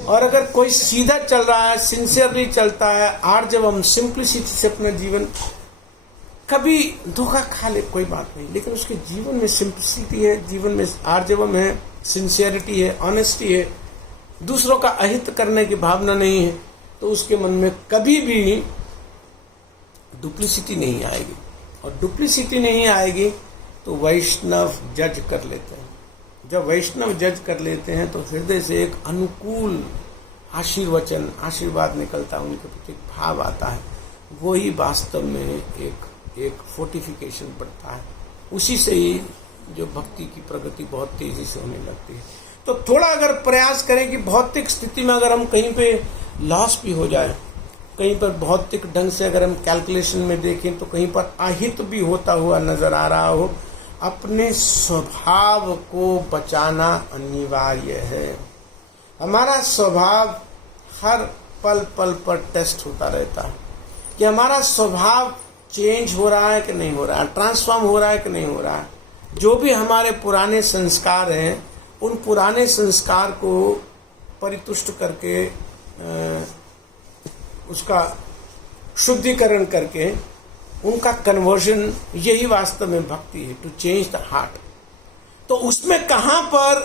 और अगर कोई सीधा चल रहा है, सिंसियरली चलता है, आर्जवम सिंप्लिसिटी से अपना जीवन, कभी धोखा खा ले कोई बात नहीं, लेकिन उसके जीवन में सिंप्लिसिटी है, जीवन में आर्जवम है, सिंसियरिटी है, ऑनेस्टी है, दूसरों का अहित करने की भावना नहीं है, तो उसके मन में कभी भी डुप्लिसिटी नहीं आएगी। और डुप्लिसिटी नहीं आएगी तो वैष्णव जज कर लेते हैं। जब वैष्णव जज कर लेते हैं तो हृदय से एक अनुकूल आशीर्वचन, आशीर्वाद निकलता है, उनके प्रति भाव आता है। वही वास्तव में एक फोर्टिफिकेशन बढ़ता है। उसी से ही जो भक्ति की प्रगति बहुत तेजी से होने लगती है। तो थोड़ा अगर प्रयास करें कि भौतिक स्थिति में अगर हम कहीं पे लॉस भी हो जाए, कहीं पर भौतिक ढंग से अगर हम कैलकुलेशन में देखें तो कहीं पर अहित भी होता हुआ नजर आ रहा हो, अपने स्वभाव को बचाना अनिवार्य है। हमारा स्वभाव हर पल पल पर टेस्ट होता रहता है कि हमारा स्वभाव चेंज हो रहा है कि नहीं हो रहा है, ट्रांसफॉर्म हो रहा है कि नहीं हो रहा है। जो भी हमारे पुराने संस्कार हैं, उन पुराने संस्कार को परितुष्ट करके उसका शुद्धिकरण करके उनका कन्वर्जन, यही वास्तव में भक्ति है, टू चेंज द हार्ट। तो उसमें कहां पर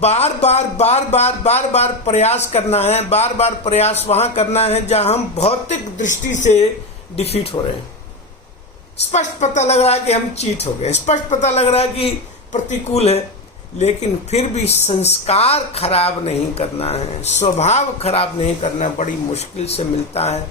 बार बार प्रयास करना है, बार बार प्रयास वहां करना है जहां हम भौतिक दृष्टि से डिफीट हो रहे हैं। स्पष्ट पता लग रहा है कि हम चीट हो गए, स्पष्ट पता लग रहा है कि प्रतिकूल है, लेकिन फिर भी संस्कार खराब नहीं करना है, स्वभाव खराब नहीं करना है। बड़ी मुश्किल से मिलता है,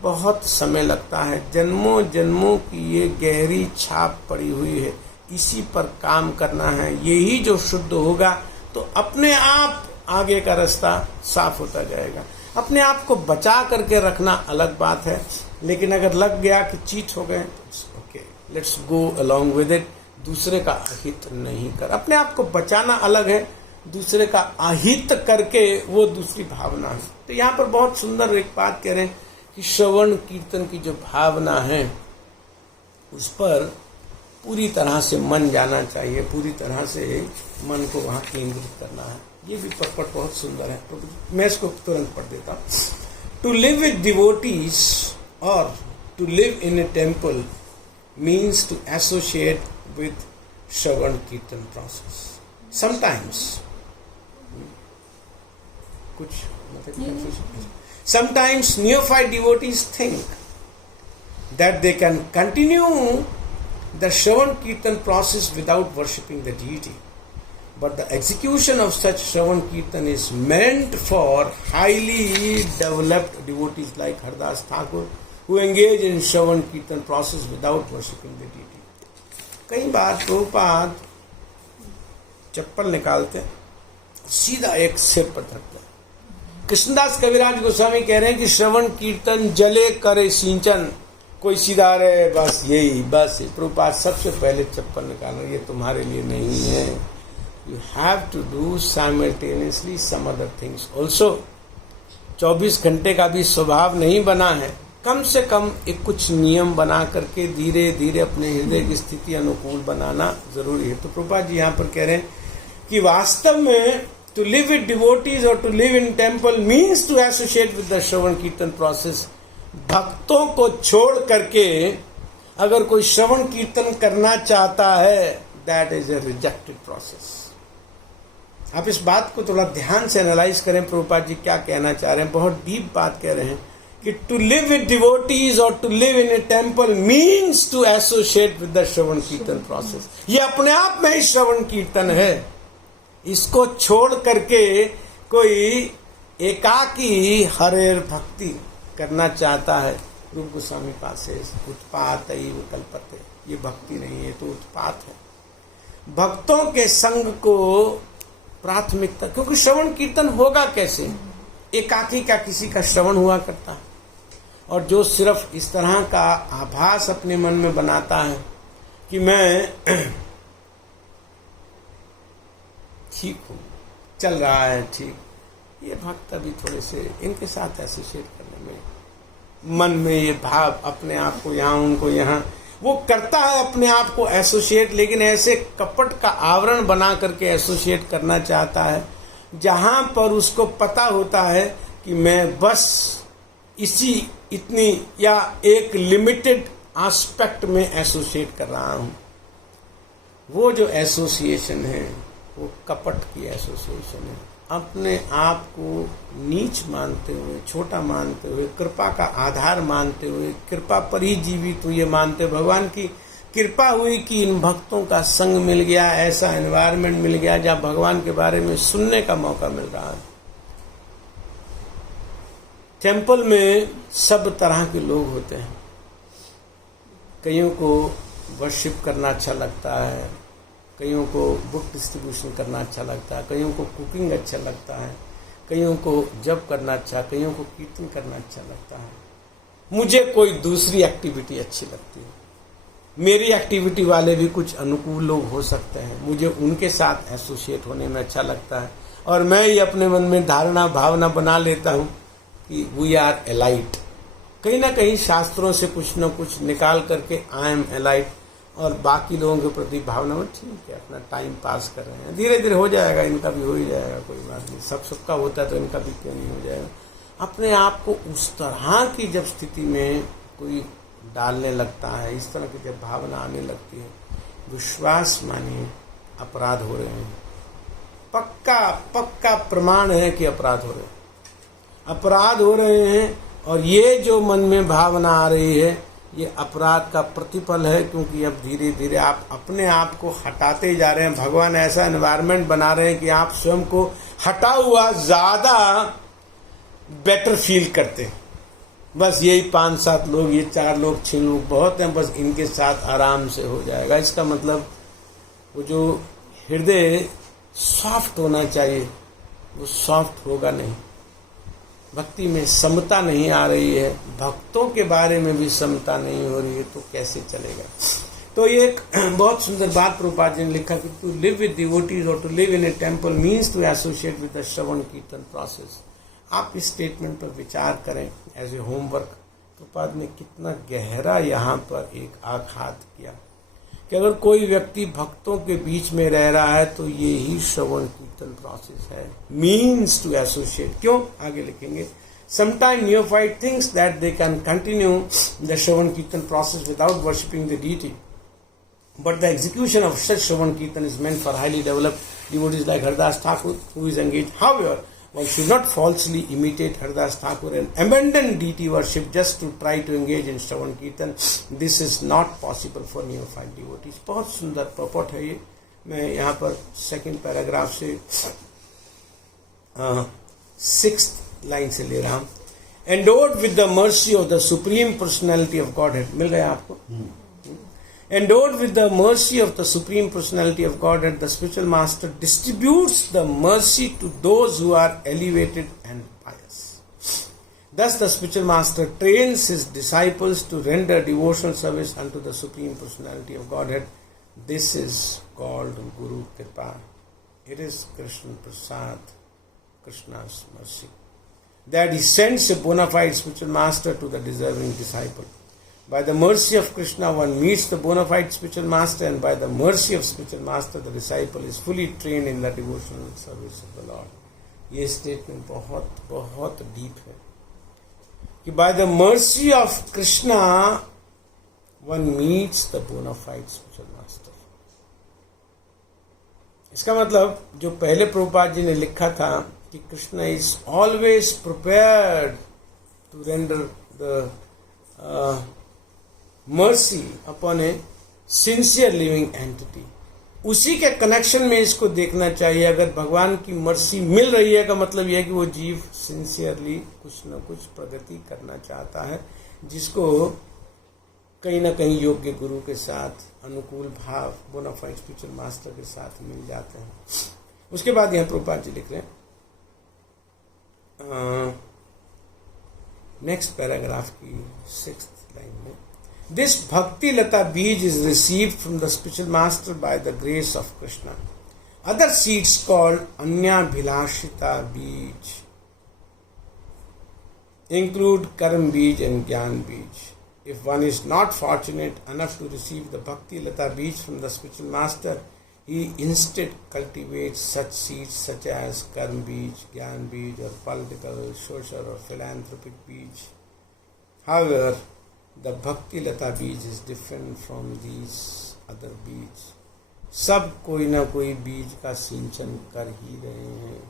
बहुत समय लगता है, जन्मों जन्मों की ये गहरी छाप पड़ी हुई है। इसी पर काम करना है। यही जो शुद्ध होगा तो अपने आप आगे का रास्ता साफ होता जाएगा। अपने आप को बचा करके रखना अलग बात है, लेकिन अगर लग गया कि चीट हो गए तो okay, let's go along with it. दूसरे का अहित नहीं कर, अपने आप को बचाना अलग है, दूसरे का अहित करके वो दूसरी भावना है। तो यहाँ पर बहुत सुंदर एक बात कह रहे हैं कि श्रवण कीर्तन की जो भावना है उस पर पूरी तरह से मन जाना चाहिए, पूरी तरह से मन को वहां केंद्रित करना है। ये भी पटपट बहुत सुंदर है, तो मैं इसको तुरंत पढ़ देता हूं। टू लिव विद डिवोटीज और to live in a temple means to associate with Shravan Kirtan process. Sometimes neophyte devotees think that they can continue the Shravan Kirtan process without worshipping the deity. But the execution of such Shravan Kirtan is meant for highly developed devotees like Haridas Thakur, who engage in Shravan Kirtan process without worshipping the deity. कई बार प्रभुपाद चप्पल निकालते हैं, सीधा एक सिर पर धरते हैं। कृष्णदास कविराज गोस्वामी कह रहे हैं कि श्रवण कीर्तन जले करे सिंचन, कोई सीधा रहे बस यही बस। प्रभुपाद सबसे पहले चप्पल निकालना, ये तुम्हारे लिए नहीं है। You have to do simultaneously some other things also. 24 घंटे का भी स्वभाव नहीं बना है, कम से कम एक कुछ नियम बना करके धीरे धीरे अपने हृदय की स्थिति अनुकूल बनाना जरूरी है। तो प्रभुपाद जी यहाँ पर कह रहे हैं कि वास्तव में टू लिव विद डिवोटीज और to live in temple means to associate with the shravan kirtan process. भक्तों को छोड़ करके अगर कोई श्रवण कीर्तन करना चाहता है, that is a rejected process. आप इस बात को थोड़ा ध्यान से एनालाइज करें, प्रभुपाद जी क्या कहना चाह रहे हैं। बहुत डीप बात कह रहे हैं कि टू लिव विद डिवोटीज और to live in a temple means to associate with the shravan kirtan process. ये अपने आप में ही श्रवण कीर्तन है। इसको छोड़ करके कोई एकाकी हरेर भक्ति करना चाहता है, रूप गोस्वामी पास है, उत्पात कल्पते, ये भक्ति नहीं है, तो उत्पात है। भक्तों के संग को प्राथमिकता, क्योंकि श्रवण कीर्तन होगा कैसे? एकाकी का किसी का श्रवण हुआ करता है, और जो सिर्फ इस तरह का आभास अपने मन में बनाता है कि मैं ठीक हूँ, चल रहा है ठीक। ये भक्त अभी थोड़े से इनके साथ एसोसिएट करने में, मन में ये भाव अपने आप को यहाँ उनको यहाँ, वो करता है अपने आप को एसोसिएट, लेकिन ऐसे कपट का आवरण बना करके एसोसिएट करना चाहता है जहां पर उसको पता होता है कि मैं बस इसी इतनी या एक लिमिटेड एस्पेक्ट में एसोसिएट कर रहा हूं। वो जो एसोसिएशन है वो कपट की एसोसिएशन है। अपने आप को नीच मानते हुए, छोटा मानते हुए, कृपा का आधार मानते हुए, कृपा पर ही जीवित हुए मानते हुए, भगवान की कृपा हुई कि इन भक्तों का संग मिल गया, ऐसा एनवायरनमेंट मिल गया जहाँ भगवान के बारे में सुनने का मौका मिल रहा है। टेम्पल में सब तरह के लोग होते हैं। कईयों को वर्शिप करना अच्छा लगता है, कईयों को बुक डिस्ट्रीब्यूशन करना अच्छा लगता है, कईयों को कुकिंग अच्छा लगता है, कईयों को जप करना अच्छा, कईयों को कीर्तन करना अच्छा लगता है। मुझे कोई दूसरी एक्टिविटी अच्छी लगती है। मेरी एक्टिविटी वाले भी कुछ अनुकूल लोग हो सकते हैं, मुझे उनके साथ एसोसिएट होने में अच्छा लगता है। और मैं ही अपने मन में धारणा भावना बना लेता हूँ कि वी आर एलाइट। कहीं ना कहीं शास्त्रों से कुछ न कुछ निकाल करके आई एम एलाइट, और बाकी लोगों के प्रति भावना में ठीक है, अपना टाइम पास कर रहे हैं, धीरे धीरे हो जाएगा, इनका भी हो ही जाएगा, कोई बात नहीं, सबका होता है तो इनका भी क्यों नहीं हो जाएगा। अपने आप को उस तरह की जब स्थिति में कोई डालने लगता है, इस तरह की जब भावना आने लगती है, विश्वास मानिए अपराध हो रहे हैं। पक्का पक्का प्रमाण है कि अपराध हो रहे हैं, अपराध हो रहे हैं। और ये जो मन में भावना आ रही है ये अपराध का प्रतिफल है, क्योंकि अब धीरे धीरे आप अपने आप को हटाते जा रहे हैं। भगवान ऐसा एनवायरनमेंट बना रहे हैं कि आप स्वयं को हटा हुआ ज्यादा बेटर फील करते हैं। बस यही 5-7 लोग, ये 4 लोग 6 लोग बहुत हैं, बस इनके साथ आराम से हो जाएगा। इसका मतलब वो जो हृदय सॉफ्ट होना चाहिए वो सॉफ्ट होगा नहीं। भक्ति में समता नहीं आ रही है, भक्तों के बारे में भी समता नहीं हो रही है, तो कैसे चलेगा। तो ये एक बहुत सुंदर बात प्रभुपाद जी ने लिखा कि टू लिव विद डिवोटीज और to live in a temple means to associate with the shravan kirtan process. आप इस स्टेटमेंट पर विचार करें एज ए होमवर्क। प्रभुपाद ने कितना गहरा यहाँ पर एक आघात किया कि अगर कोई व्यक्ति भक्तों के बीच में रह रहा है तो ये ही श्रवण कीर्तन प्रोसेस है, मीन्स टू एसोसिएट। क्यों, आगे लिखेंगे। Sometimes neophyte thinks that they can continue the Shravan Kirtan process without worshipping the deity. But the execution of such Shravan Kirtan is meant for highly developed devotees like Haridas Thakur, who is engaged. However, one should not falsely imitate Haridas Thakur and abandon deity worship just to try to engage in Shravan Kirtan. This is not possible for neophyte devotees. बहुत सुंदर purport है ये। मैं यहाँ पर second paragraph से 6th line से ले रहा हूं। Endowed with the mercy of the Supreme Personality of Godhead, मिल गया आपको? Endowed with the mercy of the Supreme Personality of Godhead, the spiritual master distributes the mercy to those who are elevated and pious. Thus the spiritual master trains his disciples to render devotional service unto the Supreme Personality of Godhead. This is called Guru Kripa. It is Krishna Prasad, Krishna's mercy, that he sends a bona fide spiritual master to the deserving disciple. By the mercy of Krishna, one meets the bona fide spiritual master, and by the mercy of spiritual master, the disciple is fully trained in the devotional service of the Lord. ये statement बहुत बहुत deep है कि by the mercy of Krishna, one meets the bona fide spiritual master. इसका मतलब जो पहले प्रभुपाद जी ने लिखा था कि Krishna is always prepared to render the mercy upon a sincere living entity, उसी के कनेक्शन में इसको देखना चाहिए। अगर भगवान की मर्सी मिल रही है का मतलब यह है कि वो जीव सिंसियरली कुछ न कुछ प्रगति करना चाहता है, जिसको कहीं ना कहीं योग्य गुरु के साथ अनुकूल भाव बोनाफाइड स्पिरिचुअल मास्टर के साथ मिल जाते हैं। उसके बाद यहाँ प्रभुपाद जी लिख रहे हैं नेक्स्ट पैराग्राफ की 6th लाइन में, दिस भक्ति लता बीज is received from the spiritual master by the grace of Krishna, other seeds called Anyabhilashita beej include Karm beej and Gyan beej. If one is not fortunate enough to receive the Bhakti Lata beej from the spiritual master, he instead cultivates such seeds such as Karm beej, Gyan beej, or political, social, or philanthropic beej. However, the Bhakti Lata beej is different from these other beej. सब कोई ना कोई बीज का सिंचन कर ही रहे हैं।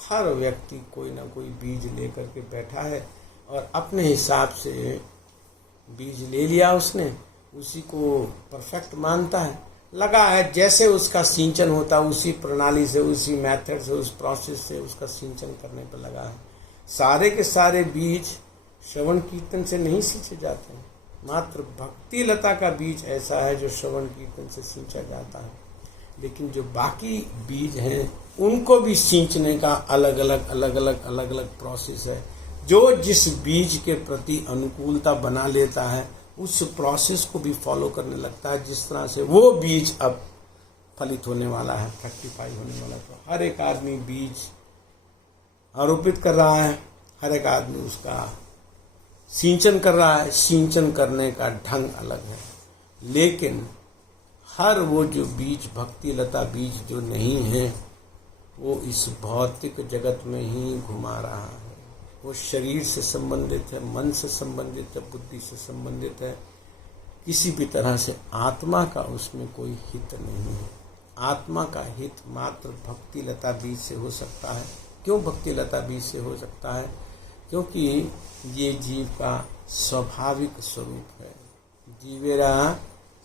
हर व्यक्ति कोई ना कोई बीज लेकर के बैठा है और अपने हिसाब से बीज ले लिया उसने, उसी को परफेक्ट मानता है, लगा है जैसे उसका सिंचन होता उसी प्रणाली से, उसी मेथड से, उस प्रोसेस से उसका सिंचन करने पर लगा है। सारे के सारे बीज श्रवण कीर्तन से नहीं सींचे जाते हैं, मात्र भक्ति लता का बीज ऐसा है जो श्रवण कीर्तन से सींचा जाता है। लेकिन जो बाकी बीज हैं उनको भी सींचने का अलग अलग प्रोसेस है। जो जिस बीज के प्रति अनुकूलता बना लेता है उस प्रोसेस को भी फॉलो करने लगता है, जिस तरह से वो बीज अब फलित होने वाला है, फ्रक्टिफाई होने वाला है। तो हर एक आदमी बीज आरोपित कर रहा है, हर एक आदमी उसका सिंचन कर रहा है। सिंचन करने का ढंग अलग है, लेकिन हर वो जो बीज भक्ति लता बीज जो नहीं है वो इस भौतिक जगत में ही घुमा रहा है। वो शरीर से संबंधित है, मन से संबंधित है, बुद्धि से संबंधित है। किसी भी तरह से आत्मा का उसमें कोई हित नहीं है। आत्मा का हित मात्र भक्ति लता बीज से हो सकता है। क्यों भक्ति लता बीज से हो सकता है? क्योंकि ये जीव का स्वाभाविक स्वरूप है। जीवेरा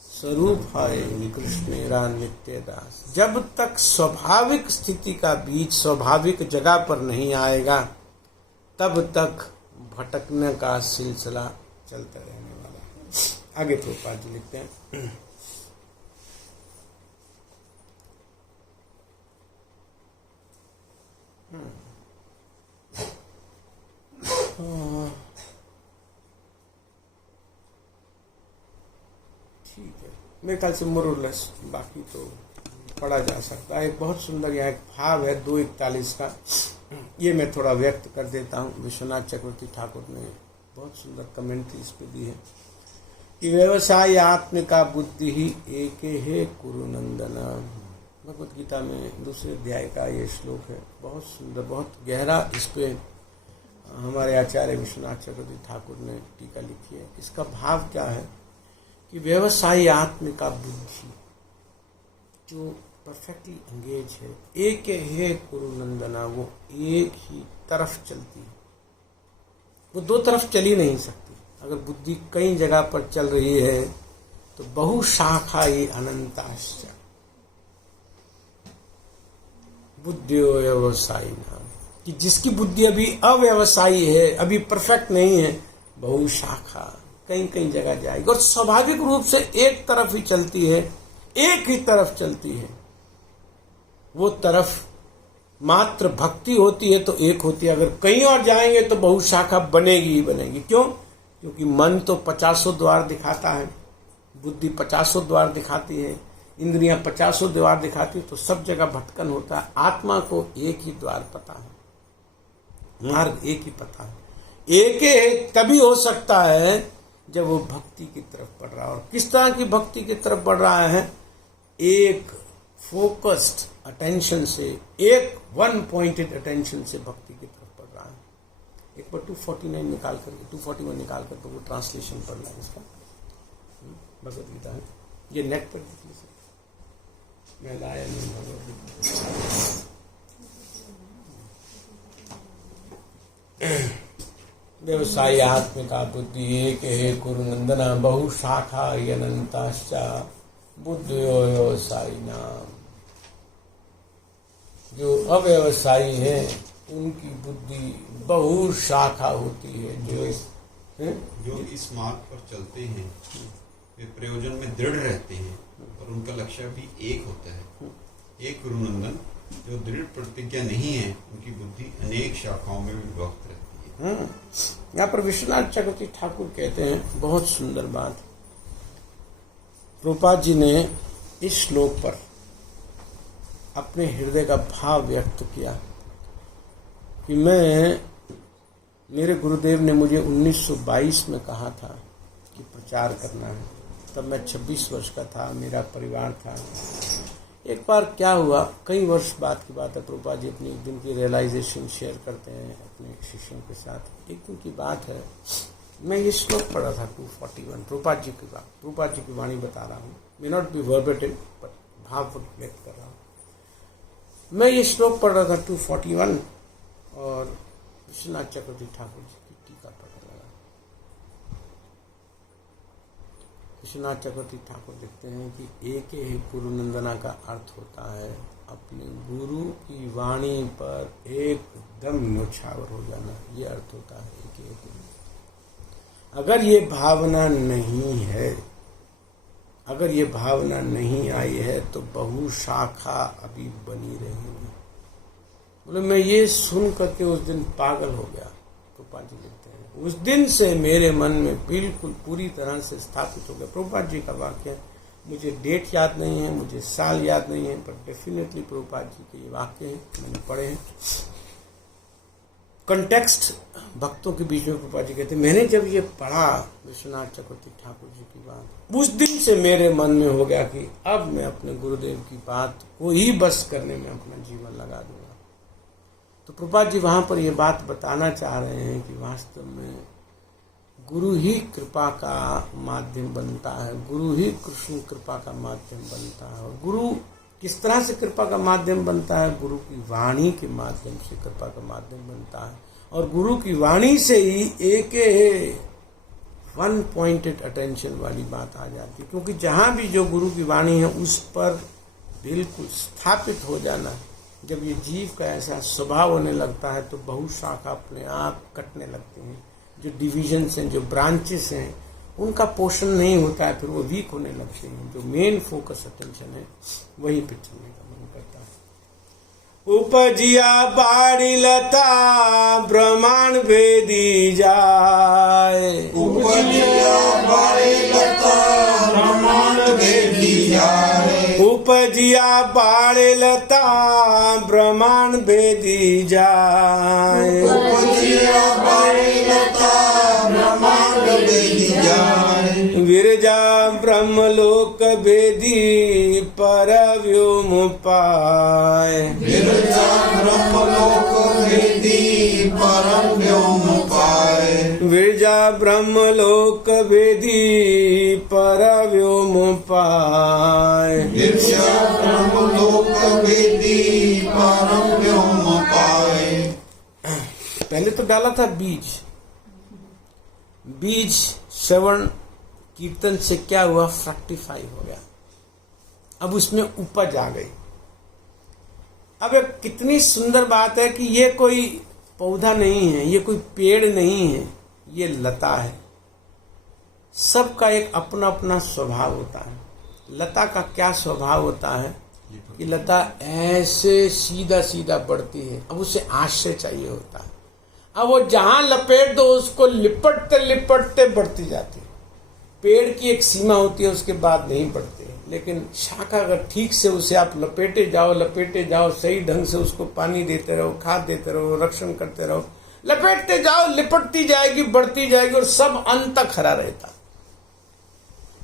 स्वरूप है कृष्णेरा नित्य दास। जब तक स्वाभाविक स्थिति का बीज स्वाभाविक जगह पर नहीं आएगा तब तक भटकने का सिलसिला चलता रहने वाला है। आगे प्रभुपाद जी लिखते हैं, ठीक है, मेरे ख्याल से मोरलेस बाकी तो पढ़ा जा सकता है। एक बहुत सुंदर यहाँ एक भाव है 2:41 का, ये मैं थोड़ा व्यक्त कर देता हूँ। विश्वनाथ चक्रवर्ती ठाकुर ने बहुत सुंदर कमेंट्री इस पे दी है कि व्यवसाय आत्मिका बुद्धि ही एक है कुरु नंदन। भगवत गीता में 2 अध्याय का ये श्लोक है, बहुत सुंदर, बहुत गहरा। इस पे हमारे आचार्य विश्वनाथ चक्रवर्ती ठाकुर ने टीका लिखी है। इसका भाव क्या है कि व्यवसाय आत्मिका बुद्धि जो परफेक्टली एंगेज है, एक है कुरु नंदना, वो एक ही तरफ चलती है, वो 2 तरफ चल ही नहीं सकती। अगर बुद्धि कई जगह पर चल रही है तो बहुशाखा ही अनंताश्च बुद्धियो व्यवसायी नाम, कि जिसकी बुद्धि अभी अव्यवसायी है, अभी परफेक्ट नहीं है, बहुशाखा कई जगह जाएगी और स्वाभाविक रूप से एक तरफ ही चलती है, एक ही तरफ चलती है। वो तरफ मात्र भक्ति होती है तो एक होती है, अगर कहीं और जाएंगे तो बहुशाखा बनेगी ही बनेगी। क्यों? क्योंकि मन तो 50 द्वार दिखाता है, बुद्धि 50 द्वार दिखाती है, इंद्रियां 50 द्वार दिखाती है, तो सब जगह भटकन होता है। आत्मा को एक ही द्वार पता है, मार्ग एक ही पता है। एक तभी हो सकता है जब वो भक्ति की तरफ बढ़ रहा है। और किस तरह की भक्ति की तरफ बढ़ रहा है? एक फोकस्ड अटेंशन से, एक वन पॉइंटेड अटेंशन से भक्ति की तरफ बढ़ रहा है। एक बार 241 निकाल कर तो वो ट्रांसलेशन पढ़ना है इसका, भगवत गीता है, ये नेट पर देख लीजिए, मैं लाया नहीं भगवत गीता। व्यवसाय आत्मिका बुद्धि एक है कुरु नंदना, बहुशाखा अनंताश्चा बुद्धियो व्यवसायी नाम। जो अव्यवसायी है उनकी बुद्धि बहुशाखा होती है। जो इस मार्ग पर चलते हैं वे प्रयोजन में दृढ़ रहते हैं और उनका लक्ष्य भी एक होता है। एक गुरु नंदन, जो दृढ़ प्रतिज्ञा नहीं है उनकी बुद्धि अनेक शाखाओं में विभक्त रहती है। यहाँ पर विश्वनाथ चक्रवर्ती ठाकुर कहते हैं बहुत सुंदर बात। प्रभुपाद जी ने इस श्लोक पर अपने हृदय का भाव व्यक्त किया कि मेरे गुरुदेव ने मुझे 1922 में कहा था कि प्रचार करना है। तब मैं 26 वर्ष का था, मेरा परिवार था। एक बार क्या हुआ, कई वर्ष बाद की बात है, प्रभुपाद जी अपनी एक दिन की रियलाइजेशन शेयर करते हैं अपने शिष्यों के साथ। एक दिन की बात है, मैं ये श्लोक पढ़ा था 241, प्रभुपाद जी की बात, प्रभुपाद जी की वाणी बता रहा हूँ, may not be verbatim but भाव व्यक्त कर रहा हूँ। मैं ये श्लोक पढ़ रहा था 241 और विश्वनाथ चक्रवर्ती ठाकुर जी की टीका पढ़ने लगा। विश्वनाथ चक्रवर्ती ठाकुर लिखते हैं कि एक ही गुरु नंदना का अर्थ होता है अपने गुरु की वाणी पर एकदम न्यौछावर हो जाना, ये अर्थ होता है एक ही गुरु। अगर ये भावना नहीं है, अगर ये भावना नहीं आई है तो बहुशाखा अभी बनी रहेगी। बोले मैं ये सुन करके उस दिन पागल हो गया। प्रभुपाद जी लिखते हैं उस दिन से मेरे मन में बिल्कुल पूरी तरह से स्थापित हो गया। प्रभुपाद जी का वाक्य, मुझे डेट याद नहीं है, मुझे साल याद नहीं है, पर डेफिनेटली प्रभुपाद जी के ये वाक्य हैं, मैंने पढ़े हैं। कंटेक्स्ट भक्तों के बीच में प्रभुपाद जी कहते हैं, मैंने जब ये पढ़ा विश्वनाथ चक्रवर्ती ठाकुर जी की बात, उस दिन से मेरे मन में हो गया कि अब मैं अपने गुरुदेव की बात को ही बस करने में अपना जीवन लगा दूंगा। तो प्रभुपाद जी वहां पर ये बात बताना चाह रहे हैं कि वास्तव में गुरु ही कृपा का माध्यम बनता है, गुरु ही कृष्ण कृपा का माध्यम बनता है। और गुरु किस तरह से कृपा का माध्यम बनता है? गुरु की वाणी के माध्यम से कृपा का माध्यम बनता है। और गुरु की वाणी से ही एक वन पॉइंटेड अटेंशन वाली बात आ जाती है, क्योंकि जहां भी जो गुरु की वाणी है उस पर बिल्कुल स्थापित हो जाना। जब ये जीव का ऐसा स्वभाव होने लगता है तो बहुशाखा अपने आप कटने लगती हैं। जो डिविजन्स हैं, जो ब्रांचेस हैं, उनका पोषण नहीं होता है, फिर वो वीक होने लगते हैं। जो मेन फोकस अटेंशन है वहीं पे चलने का मन करता है। उपजिया बाड़ी लता ब्रह्मांड भेदी जाए, उपजिया बाड़ी लता ब्रह्मांड भेदी जाए, उपजिया बाड़ी लता ब्रह्मांड भेदी जाए, उपजिया बाड़ी लता ब्रह्मांड भेदी जाए, विरजा ब्रह्मलोक भेदी पर व्योम पाए, विरजा ब्रह्मलोक भेदी परम व्योम पाए, विरजा ब्रह्मलोक भेदी पर व्योम पाए, विरजा ब्रह्मलोक भेदी परम व्योम पाए। पहले तो डाला था बीज श्रवण कीर्तन से क्या हुआ? फ्रक्टिफाई हो गया। अब उसमें उपज आ गई। अब एक कितनी सुंदर बात है कि ये कोई पौधा नहीं है, ये कोई पेड़ नहीं है, ये लता है। सबका एक अपना अपना स्वभाव होता है। लता का क्या स्वभाव होता है कि लता ऐसे सीधा सीधा बढ़ती है। अब उसे आश्रय चाहिए होता है। अब वो जहां लपेट दो उसको लिपटते लिपटते बढ़ती जाती है। पेड़ की एक सीमा होती है, उसके बाद नहीं बढ़ते। लेकिन शाखा अगर ठीक से उसे आप लपेटे जाओ, सही ढंग से उसको पानी देते रहो, खाद देते रहो, रक्षण करते रहो, लपेटते जाओ, लिपटती जाएगी, बढ़ती जाएगी और सब अंत तक हरा रहता।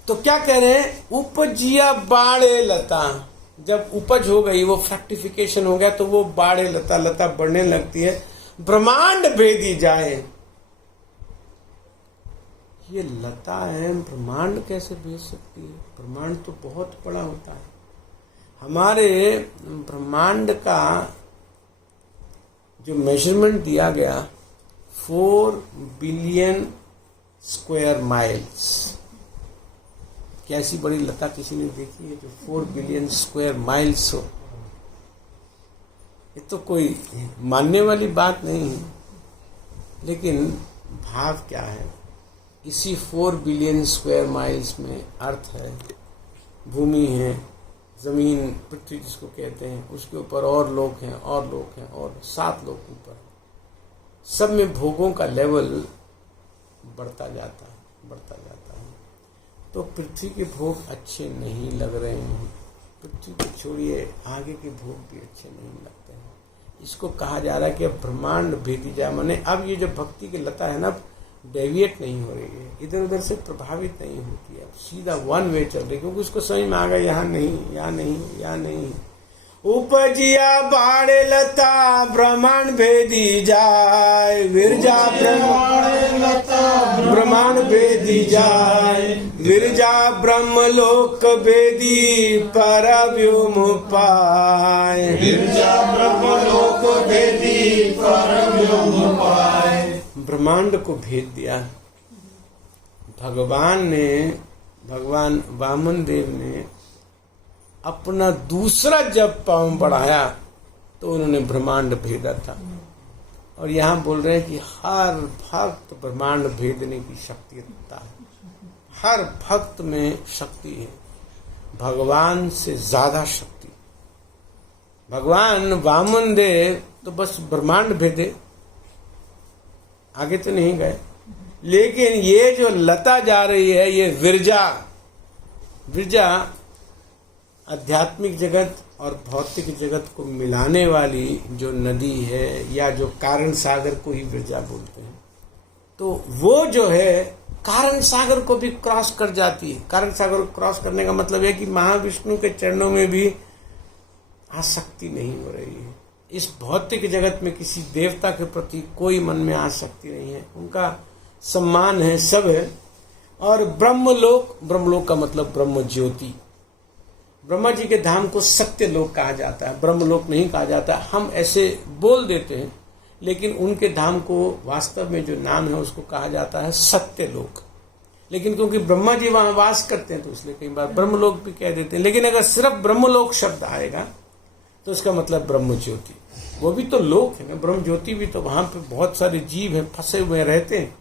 तो क्या कह रहे हैं? उपजिया बाड़े लता। जब उपज हो गई, वो फ्रक्टिफिकेशन हो गया, तो वो बाड़े लता बढ़ने लगती है। ब्रह्मांड भेदी जाए, ये लता है, ब्रह्मांड कैसे भेज सकती है? ब्रह्मांड तो बहुत बड़ा होता है। हमारे ब्रह्मांड का जो मेजरमेंट दिया गया 4 बिलियन स्क्वायर माइल्स। कैसी बड़ी लता किसी ने देखी है जो 4 बिलियन स्क्वायर माइल्स हो? ये तो कोई मानने वाली बात नहीं है। लेकिन भाव क्या है? इसी 4 बिलियन स्क्वायर माइल्स में अर्थ है, भूमि है, जमीन, पृथ्वी जिसको कहते हैं, उसके ऊपर और लोग हैं, और 7 लोग ऊपर। सब में भोगों का लेवल बढ़ता जाता है। तो पृथ्वी के भोग अच्छे नहीं लग रहे हैं, पृथ्वी को छोड़िए, आगे के भोग भी अच्छे नहीं लगते हैं। इसको कहा जा रहा है कि अब ब्रह्मांड भेदी जाए, माने अब ये जो भक्ति की लता है ना, डेविएट नहीं हो रही है, इधर उधर से प्रभावित नहीं होती है, अब सीधा वन वे चल रही है, क्योंकि उसको समझ में आ गया यहाँ नहीं, यहाँ नहीं, यहाँ नहीं। उपजिया बाड़े लता ब्रह्मांड भेदी जाए, विरजा ब्रह्मांड भेदी जाए, विरजा ब्रह्म लोक भेदी पर व्योम पाए, विरजा ब्रह्म लोक भेदी पर व्योम पाए। ब्रह्मांड को भेद दिया भगवान वामन देव ने अपना दूसरा जब पांव बढ़ाया तो उन्होंने ब्रह्मांड भेदा था। और यहाँ बोल रहे हैं कि हर भक्त ब्रह्मांड भेदने की शक्ति रखता है, हर भक्त में शक्ति है, भगवान से ज्यादा शक्ति। भगवान वामन देव तो बस ब्रह्मांड भेदे, आगे तो नहीं गए, लेकिन ये जो लता जा रही है, ये विरजा आध्यात्मिक जगत और भौतिक जगत को मिलाने वाली जो नदी है, या जो कारण सागर को ही विरजा बोलते हैं, तो वो जो है कारण सागर को भी क्रॉस कर जाती है। कारण सागर को क्रॉस करने का मतलब है कि महाविष्णु के चरणों में भी आसक्ति नहीं हो रही है। इस भौतिक जगत में किसी देवता के प्रति कोई मन में आसक्ति नहीं है, उनका सम्मान है, सब है। और ब्रह्मलोक का मतलब ब्रह्म ज्योति, ब्रह्मा जी के धाम को सत्य लोक कहा जाता है, ब्रह्मलोक नहीं कहा जाता। हम ऐसे बोल देते हैं, लेकिन उनके धाम को वास्तव में जो नाम है उसको कहा जाता है सत्य लोक। लेकिन क्योंकि ब्रह्मा जी वहां वास करते हैं तो इसलिए कई बार ब्रह्मलोक भी कह देते हैं। लेकिन अगर सिर्फ ब्रह्मलोक शब्द आएगा तो उसका मतलब ब्रह्म ज्योति, वो भी तो लोक है ना, ब्रह्म ज्योति भी तो, वहां पे बहुत सारे जीव हैं, फंसे हुए रहते हैं।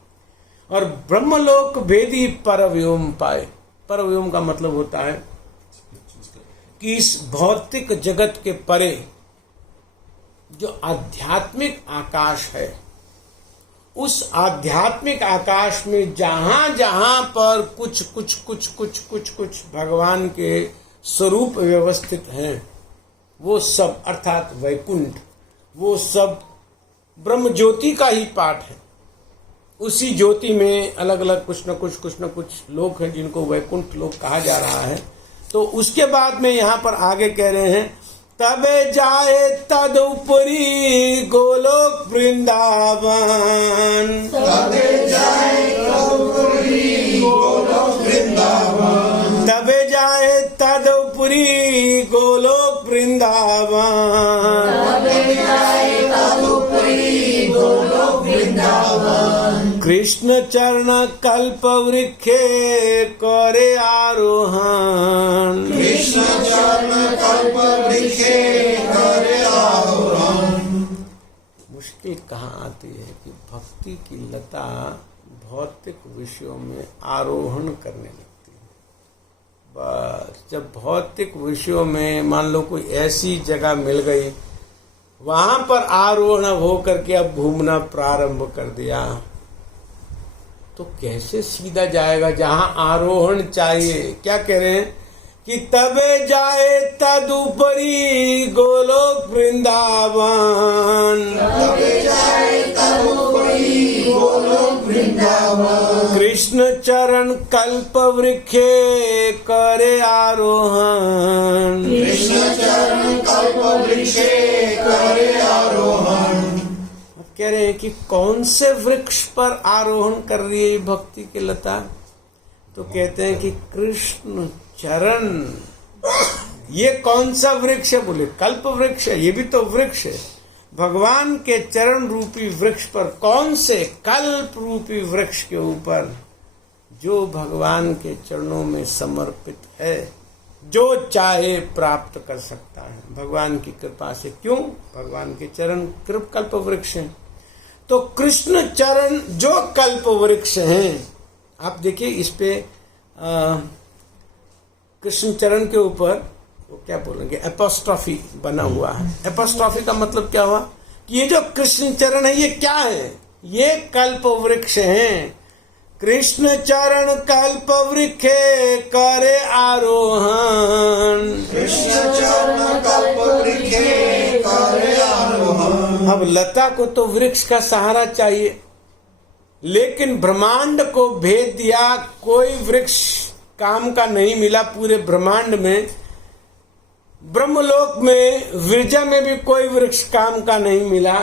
और ब्रह्मलोक भेदी परव्योम पाए, परव्योम का मतलब होता है कि इस भौतिक जगत के परे जो आध्यात्मिक आकाश है, उस आध्यात्मिक आकाश में जहां जहां पर कुछ भगवान के स्वरूप व्यवस्थित हैं, वो सब अर्थात वैकुंठ, वो सब ब्रह्म ज्योति का ही पाठ है। उसी ज्योति में अलग अलग कुछ न कुछ लोक हैं जिनको वैकुंठ लोक कहा जा रहा है। तो उसके बाद में यहाँ पर आगे कह रहे हैं, तबे जाए तद उपरी गोलोक वृंदावन, तबे जाए तद उपरी गोलोक वृंदावन, तबे जाए तद उपरी गोलोक वृंदावन, तबे जाए तद उपरी गोलोक वृंदावन। कृष्ण चरण कल्प वृक्षे करे आरोहण, कृष्ण चरण कल्प वृक्षे करे आरोहण। मुश्किल कहाँ आती है कि भक्ति की लता भौतिक विषयों में आरोहण करने लगती है। बस जब भौतिक विषयों में मान लो कोई ऐसी जगह मिल गई, वहां पर आरोहण हो करके अब घूमना प्रारंभ कर दिया, तो कैसे सीधा जाएगा जहां आरोहण चाहिए। क्या कह रहे हैं कि तबे जाए तदुपरी गोलोक वृंदावन, तबे जाए तदुपरी गोलोक वृंदावन। कृष्ण चरण कल्प वृक्षे करे आरोहण, कृष्ण चरण कल्प वृक्षे करे आरोहण। कह रहे हैं कि कौन से वृक्ष पर आरोहण कर रही है भक्ति की लता, तो कहते हैं कि कृष्ण चरण। ये कौन सा वृक्ष है, बोले कल्प वृक्ष है, ये भी तो वृक्ष है। भगवान के चरण रूपी वृक्ष पर, कौन से कल्प रूपी वृक्ष के ऊपर, जो भगवान के चरणों में समर्पित है, जो चाहे प्राप्त कर सकता है भगवान की कृपा से। क्यों? भगवान के चरण कल्प वृक्ष हैं। तो कृष्ण चरण जो कल्प वृक्ष हैं, आप देखिए इस पे कृष्ण चरण के ऊपर वो क्या बोलेंगे, एपोस्ट्रॉफी बना हुआ है। एपोस्ट्रॉफी का मतलब क्या हुआ कि ये जो कृष्ण चरण है ये क्या है, ये कल्प वृक्ष हैं। कृष्ण चरण कल्प वृक्षे करे आरोहण, कृष्ण चरण कल्प वृक्षे करे आरोहण। अब लता को तो वृक्ष का सहारा चाहिए, लेकिन ब्रह्मांड को भेद दिया, कोई वृक्ष काम का नहीं मिला पूरे ब्रह्मांड में। ब्रह्मलोक में विरजा में भी कोई वृक्ष काम का नहीं मिला,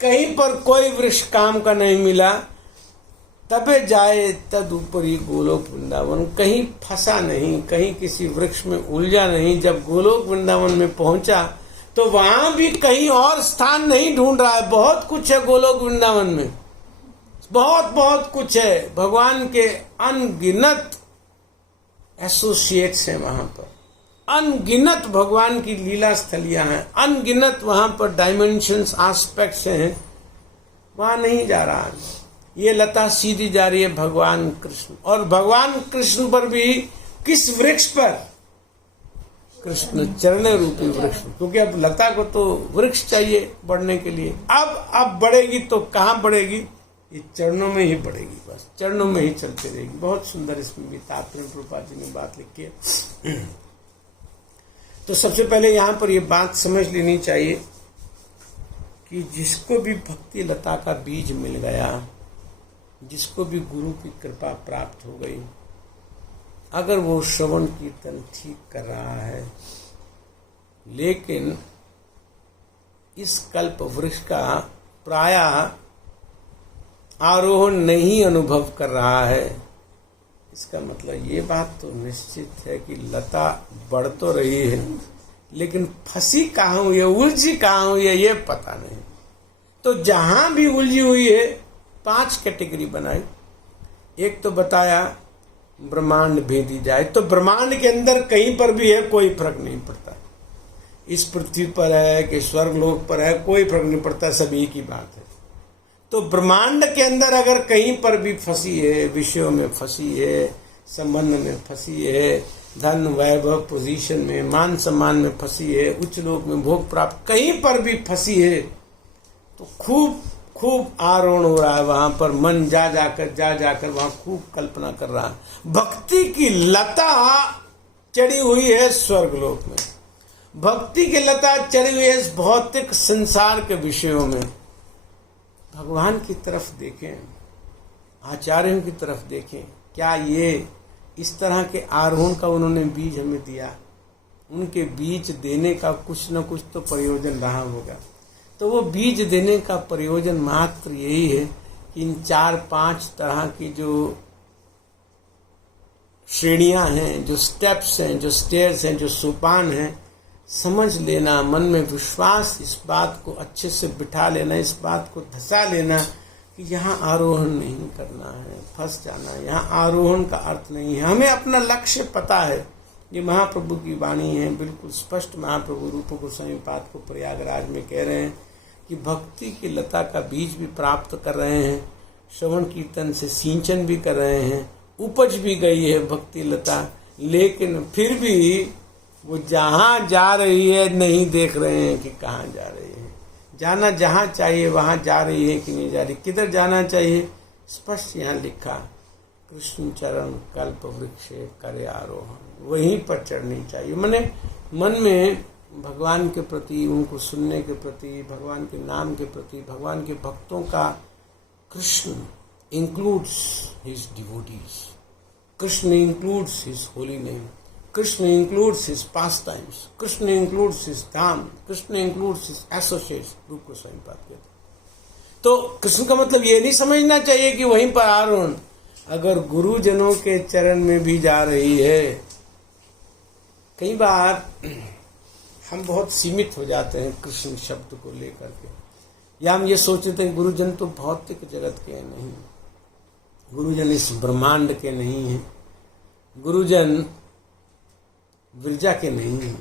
कहीं पर कोई वृक्ष काम का नहीं मिला। तबे जाए तद ऊपरी गोलोक वृंदावन, कहीं फंसा नहीं, कहीं किसी वृक्ष में उलझा नहीं। जब गोलोक वृंदावन में पहुंचा तो वहां भी कहीं और स्थान नहीं ढूंढ रहा है। बहुत कुछ है गोलोक वृंदावन में, बहुत बहुत कुछ है। भगवान के अनगिनत एसोसिएट्स हैं वहां पर, अनगिनत भगवान की लीला स्थलियां हैं, अनगिनत वहां पर डायमेंशंस, एस्पेक्ट्स हैं। वहां नहीं जा रहा है। ये लता सीधी जा रही है भगवान कृष्ण, और भगवान कृष्ण पर भी किस वृक्ष पर? कृष्ण चरण रूपी वृक्ष, क्योंकि अब लता को तो वृक्ष चाहिए बढ़ने के लिए। अब बढ़ेगी तो कहाँ बढ़ेगी? ये चरणों में ही बढ़ेगी, बस चरणों में ही चलते रहेगी। बहुत सुंदर इसमें भी तात्पर्य प्रभुपाद जी ने बात लिखी है। तो सबसे पहले यहाँ पर ये बात समझ लेनी चाहिए कि जिसको भी भक्ति लता का बीज मिल गया, जिसको भी गुरु की कृपा प्राप्त हो गई, अगर वो श्रवण कीर्तन ठीक कर रहा है, लेकिन इस कल्प वृक्ष का प्रायः आरोहण नहीं अनुभव कर रहा है, इसका मतलब ये बात तो निश्चित है कि लता बढ़ तो रही है, लेकिन फंसी कहाँ हुई है, उलझी कहाँ हुई है, ये पता नहीं। तो जहां भी उलझी हुई है, 5 कैटेगरी बनाई। एक तो बताया ब्रह्मांड भेदी जाए, तो ब्रह्मांड के अंदर कहीं पर भी है, कोई फर्क नहीं पड़ता। इस पृथ्वी पर है कि स्वर्गलोक पर है, कोई फर्क नहीं पड़ता, सब एक ही बात है। तो ब्रह्मांड के अंदर अगर कहीं पर भी फंसी है, विषयों में फंसी है, संबंध में फंसी है, धन वैभव पोजीशन में, मान सम्मान में फंसी है, उच्च लोक में भोग प्राप्त, कहीं पर भी फंसी है, तो खूब आरोहण हो रहा है वहां पर। मन जा जाकर वहां खूब कल्पना कर रहा है। भक्ति की लता चढ़ी हुई है स्वर्गलोक में, भक्ति की लता चढ़ी हुई है इस भौतिक संसार के विषयों में। भगवान की तरफ देखें, आचार्यों की तरफ देखें, क्या ये इस तरह के आरोहण का उन्होंने बीज हमें दिया? उनके बीज देने का कुछ न कुछ तो प्रयोजन रहा होगा। तो वो बीज देने का प्रयोजन मात्र यही है कि इन 4-5 तरह की जो श्रेणियां हैं, जो स्टेप्स हैं, जो स्टेयर्स हैं, जो सोपान हैं, समझ लेना, मन में विश्वास, इस बात को अच्छे से बिठा लेना, इस बात को धसा लेना कि यहाँ आरोहण नहीं करना है, फंस जाना। यहाँ आरोहण का अर्थ नहीं है। हमें अपना लक्ष्य पता है। ये महाप्रभु की वाणी है, बिल्कुल स्पष्ट। महाप्रभु रूप गोस्वामी पाद को प्रयागराज में कह रहे हैं कि भक्ति की लता का बीज भी प्राप्त कर रहे हैं, श्रवण कीर्तन से सिंचन भी कर रहे हैं, उपज भी गई है भक्ति लता, लेकिन फिर भी वो जहाँ जा रही है नहीं देख रहे हैं कि कहाँ जा रही है। जाना जहाँ चाहिए वहाँ जा रही है कि नहीं जा रही, किधर जाना चाहिए? स्पष्ट यहाँ लिखा, कृष्ण चरण कल्प वृक्षे करे आरोहण, वहीं पर चढ़नी चाहिए। मैंने मन में भगवान के प्रति, उनको सुनने के प्रति, भगवान के नाम के प्रति, भगवान के भक्तों का, Krishna includes his devotees, Krishna includes his holy name, Krishna includes his pastimes, Krishna includes his dham, Krishna includes his associates. Rupa Goswami पाद कहते। तो कृष्ण का मतलब ये नहीं समझना चाहिए कि वहीं पर आरोहण, अगर गुरुजनों के चरण में भी जा रही है। कई बार हम बहुत सीमित हो जाते हैं कृष्ण शब्द को लेकर के, या हम ये सोचते हैं गुरुजन तो भौतिक जगत के नहीं, गुरुजन इस ब्रह्मांड के नहीं है, गुरुजन विरजा के नहीं है,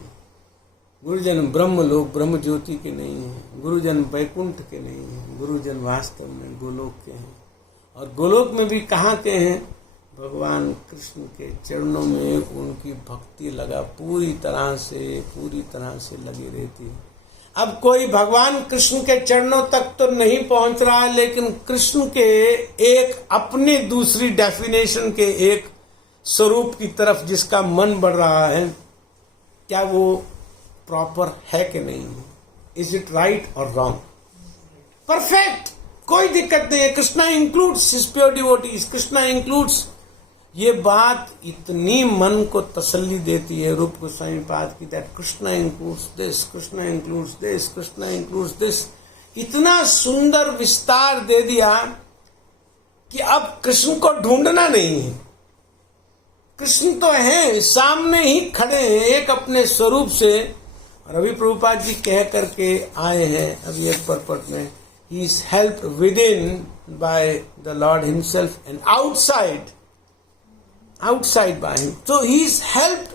गुरुजन ब्रह्म लोक ब्रह्म ज्योति के नहीं है, गुरुजन वैकुंठ के नहीं है, गुरुजन वास्तव में गोलोक के हैं। और गोलोक में भी कहाँ के हैं? भगवान कृष्ण के चरणों में उनकी भक्ति लगा पूरी तरह से लगी रहती है। अब कोई भगवान कृष्ण के चरणों तक तो नहीं पहुंच रहा है, लेकिन कृष्ण के एक अपनी दूसरी डेफिनेशन के एक स्वरूप की तरफ जिसका मन बढ़ रहा है, क्या वो प्रॉपर है कि नहीं, इज इट राइट और रॉन्ग, परफेक्ट, कोई दिक्कत नहीं है। Krishna includes his pure devotees, Krishna includes. ये बात इतनी मन को तसल्ली देती है रूप गोस्वामी पाद की, that Krishna includes this, Krishna includes this, Krishna includes this. इतना सुंदर विस्तार दे दिया कि अब कृष्ण को ढूंढना नहीं है, कृष्ण तो हैं, सामने ही खड़े हैं एक अपने स्वरूप से। और अभी प्रभुपाद जी कह करके आए हैं अभी एक परपट में, he is help with in by the Lord himself and outside by him. तो ही इज हेल्प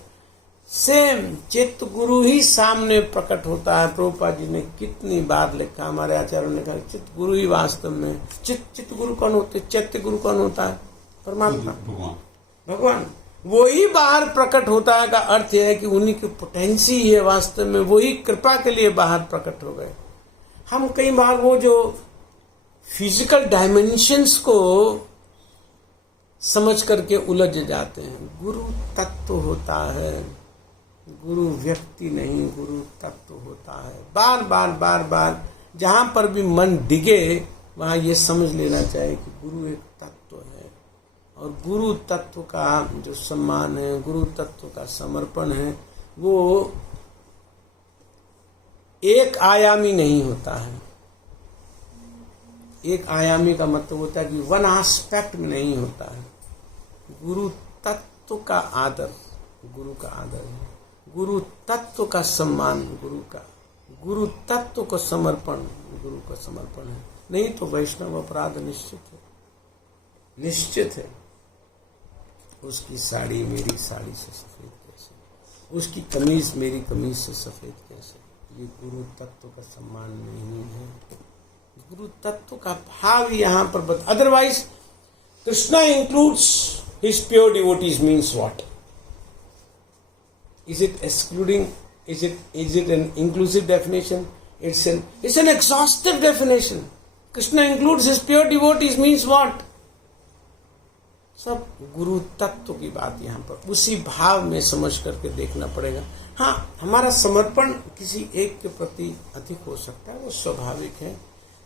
सेम, चित्त गुरु ही सामने प्रकट होता है। प्रभुपाद जी ने कितनी बार लिखा, हमारे आचार्यों ने कहा चित्त गुरु ही वास्तव में, चित्त गुरु कौन होते, चैत्य गुरु कौन होता है, परमात्मा, भगवान। वही बाहर प्रकट होता है का अर्थ यह है कि उन्हीं की पोटेंसी है वास्तव में, वही कृपा के लिए बाहर प्रकट हो गए। हम कई बार वो जो फिजिकल डायमेंशंस को समझ करके उलझ जाते हैं। गुरु तत्व होता है, गुरु व्यक्ति नहीं, गुरु तत्व होता है। बार बार बार बार जहां पर भी मन डिगे वहां ये समझ लेना चाहिए कि गुरु एक तत्व है, और गुरु तत्व का जो सम्मान है, गुरु तत्व का समर्पण है, वो एक आयामी नहीं होता है। एक आयामी का मतलब होता है कि वन एस्पेक्ट में नहीं होता है। गुरु तत्व का आदर गुरु का आदर है, गुरु तत्व का सम्मान गुरु का, गुरु तत्व को समर्पण गुरु का समर्पण है। नहीं तो वैष्णव अपराध निश्चित है। उसकी साड़ी मेरी साड़ी से सफेद कैसे, उसकी कमीज मेरी कमीज से सफेद कैसे, ये गुरु तत्व का सम्मान नहीं है। गुरु तत्व का भाव यहाँ पर otherwise Krishna includes his pure devotees means what? Is it excluding? Is it an inclusive definition? It's an exhaustive definition. Krishna includes his pure devotees means what? सब गुरु तत्व की बात यहाँ पर उसी भाव में समझ करके देखना पड़ेगा। हाँ, हमारा समर्पण किसी एक के प्रति अधिक हो सकता है, वो स्वाभाविक है,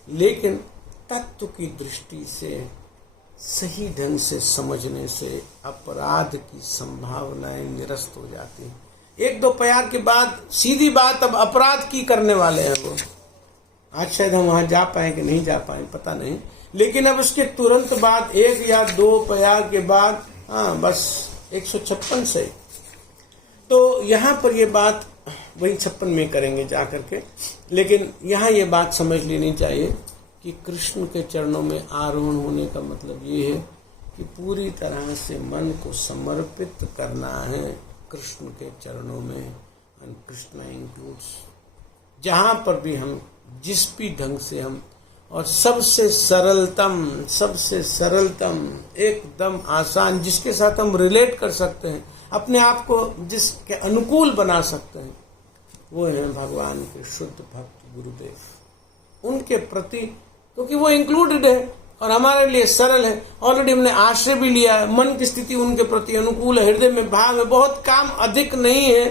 लेकिन तत्व की दृष्टि से सही ढंग से समझने से अपराध की संभावनाएं निरस्त हो जाती हैं। एक दो प्यार के बाद सीधी बात, अब अपराध की करने वाले हैं वो। आज शायद हम वहां जा पाए कि नहीं जा पाए पता नहीं, लेकिन अब उसके तुरंत बाद एक या दो प्यार के बाद हाँ बस 156 से। तो यहाँ पर ये बात वही 56 में करेंगे जा करके, लेकिन यहाँ ये बात समझ लेनी चाहिए कि कृष्ण के चरणों में आरोहण होने का मतलब ये है कि पूरी तरह से मन को समर्पित करना है कृष्ण के चरणों में। एंड कृष्ण इंक्लूड्स जहां पर भी हम जिस भी ढंग से हम, और सबसे सरलतम एकदम आसान जिसके साथ हम रिलेट कर सकते हैं, अपने आप को जिसके अनुकूल बना सकते हैं, वो है भगवान के शुद्ध भक्त गुरुदेव। उनके प्रति क्योंकि वो इंक्लूडेड है और हमारे लिए सरल है, ऑलरेडी हमने आश्रय भी लिया है, मन की स्थिति उनके प्रति अनुकूल है, हृदय में भाव है, बहुत काम अधिक नहीं है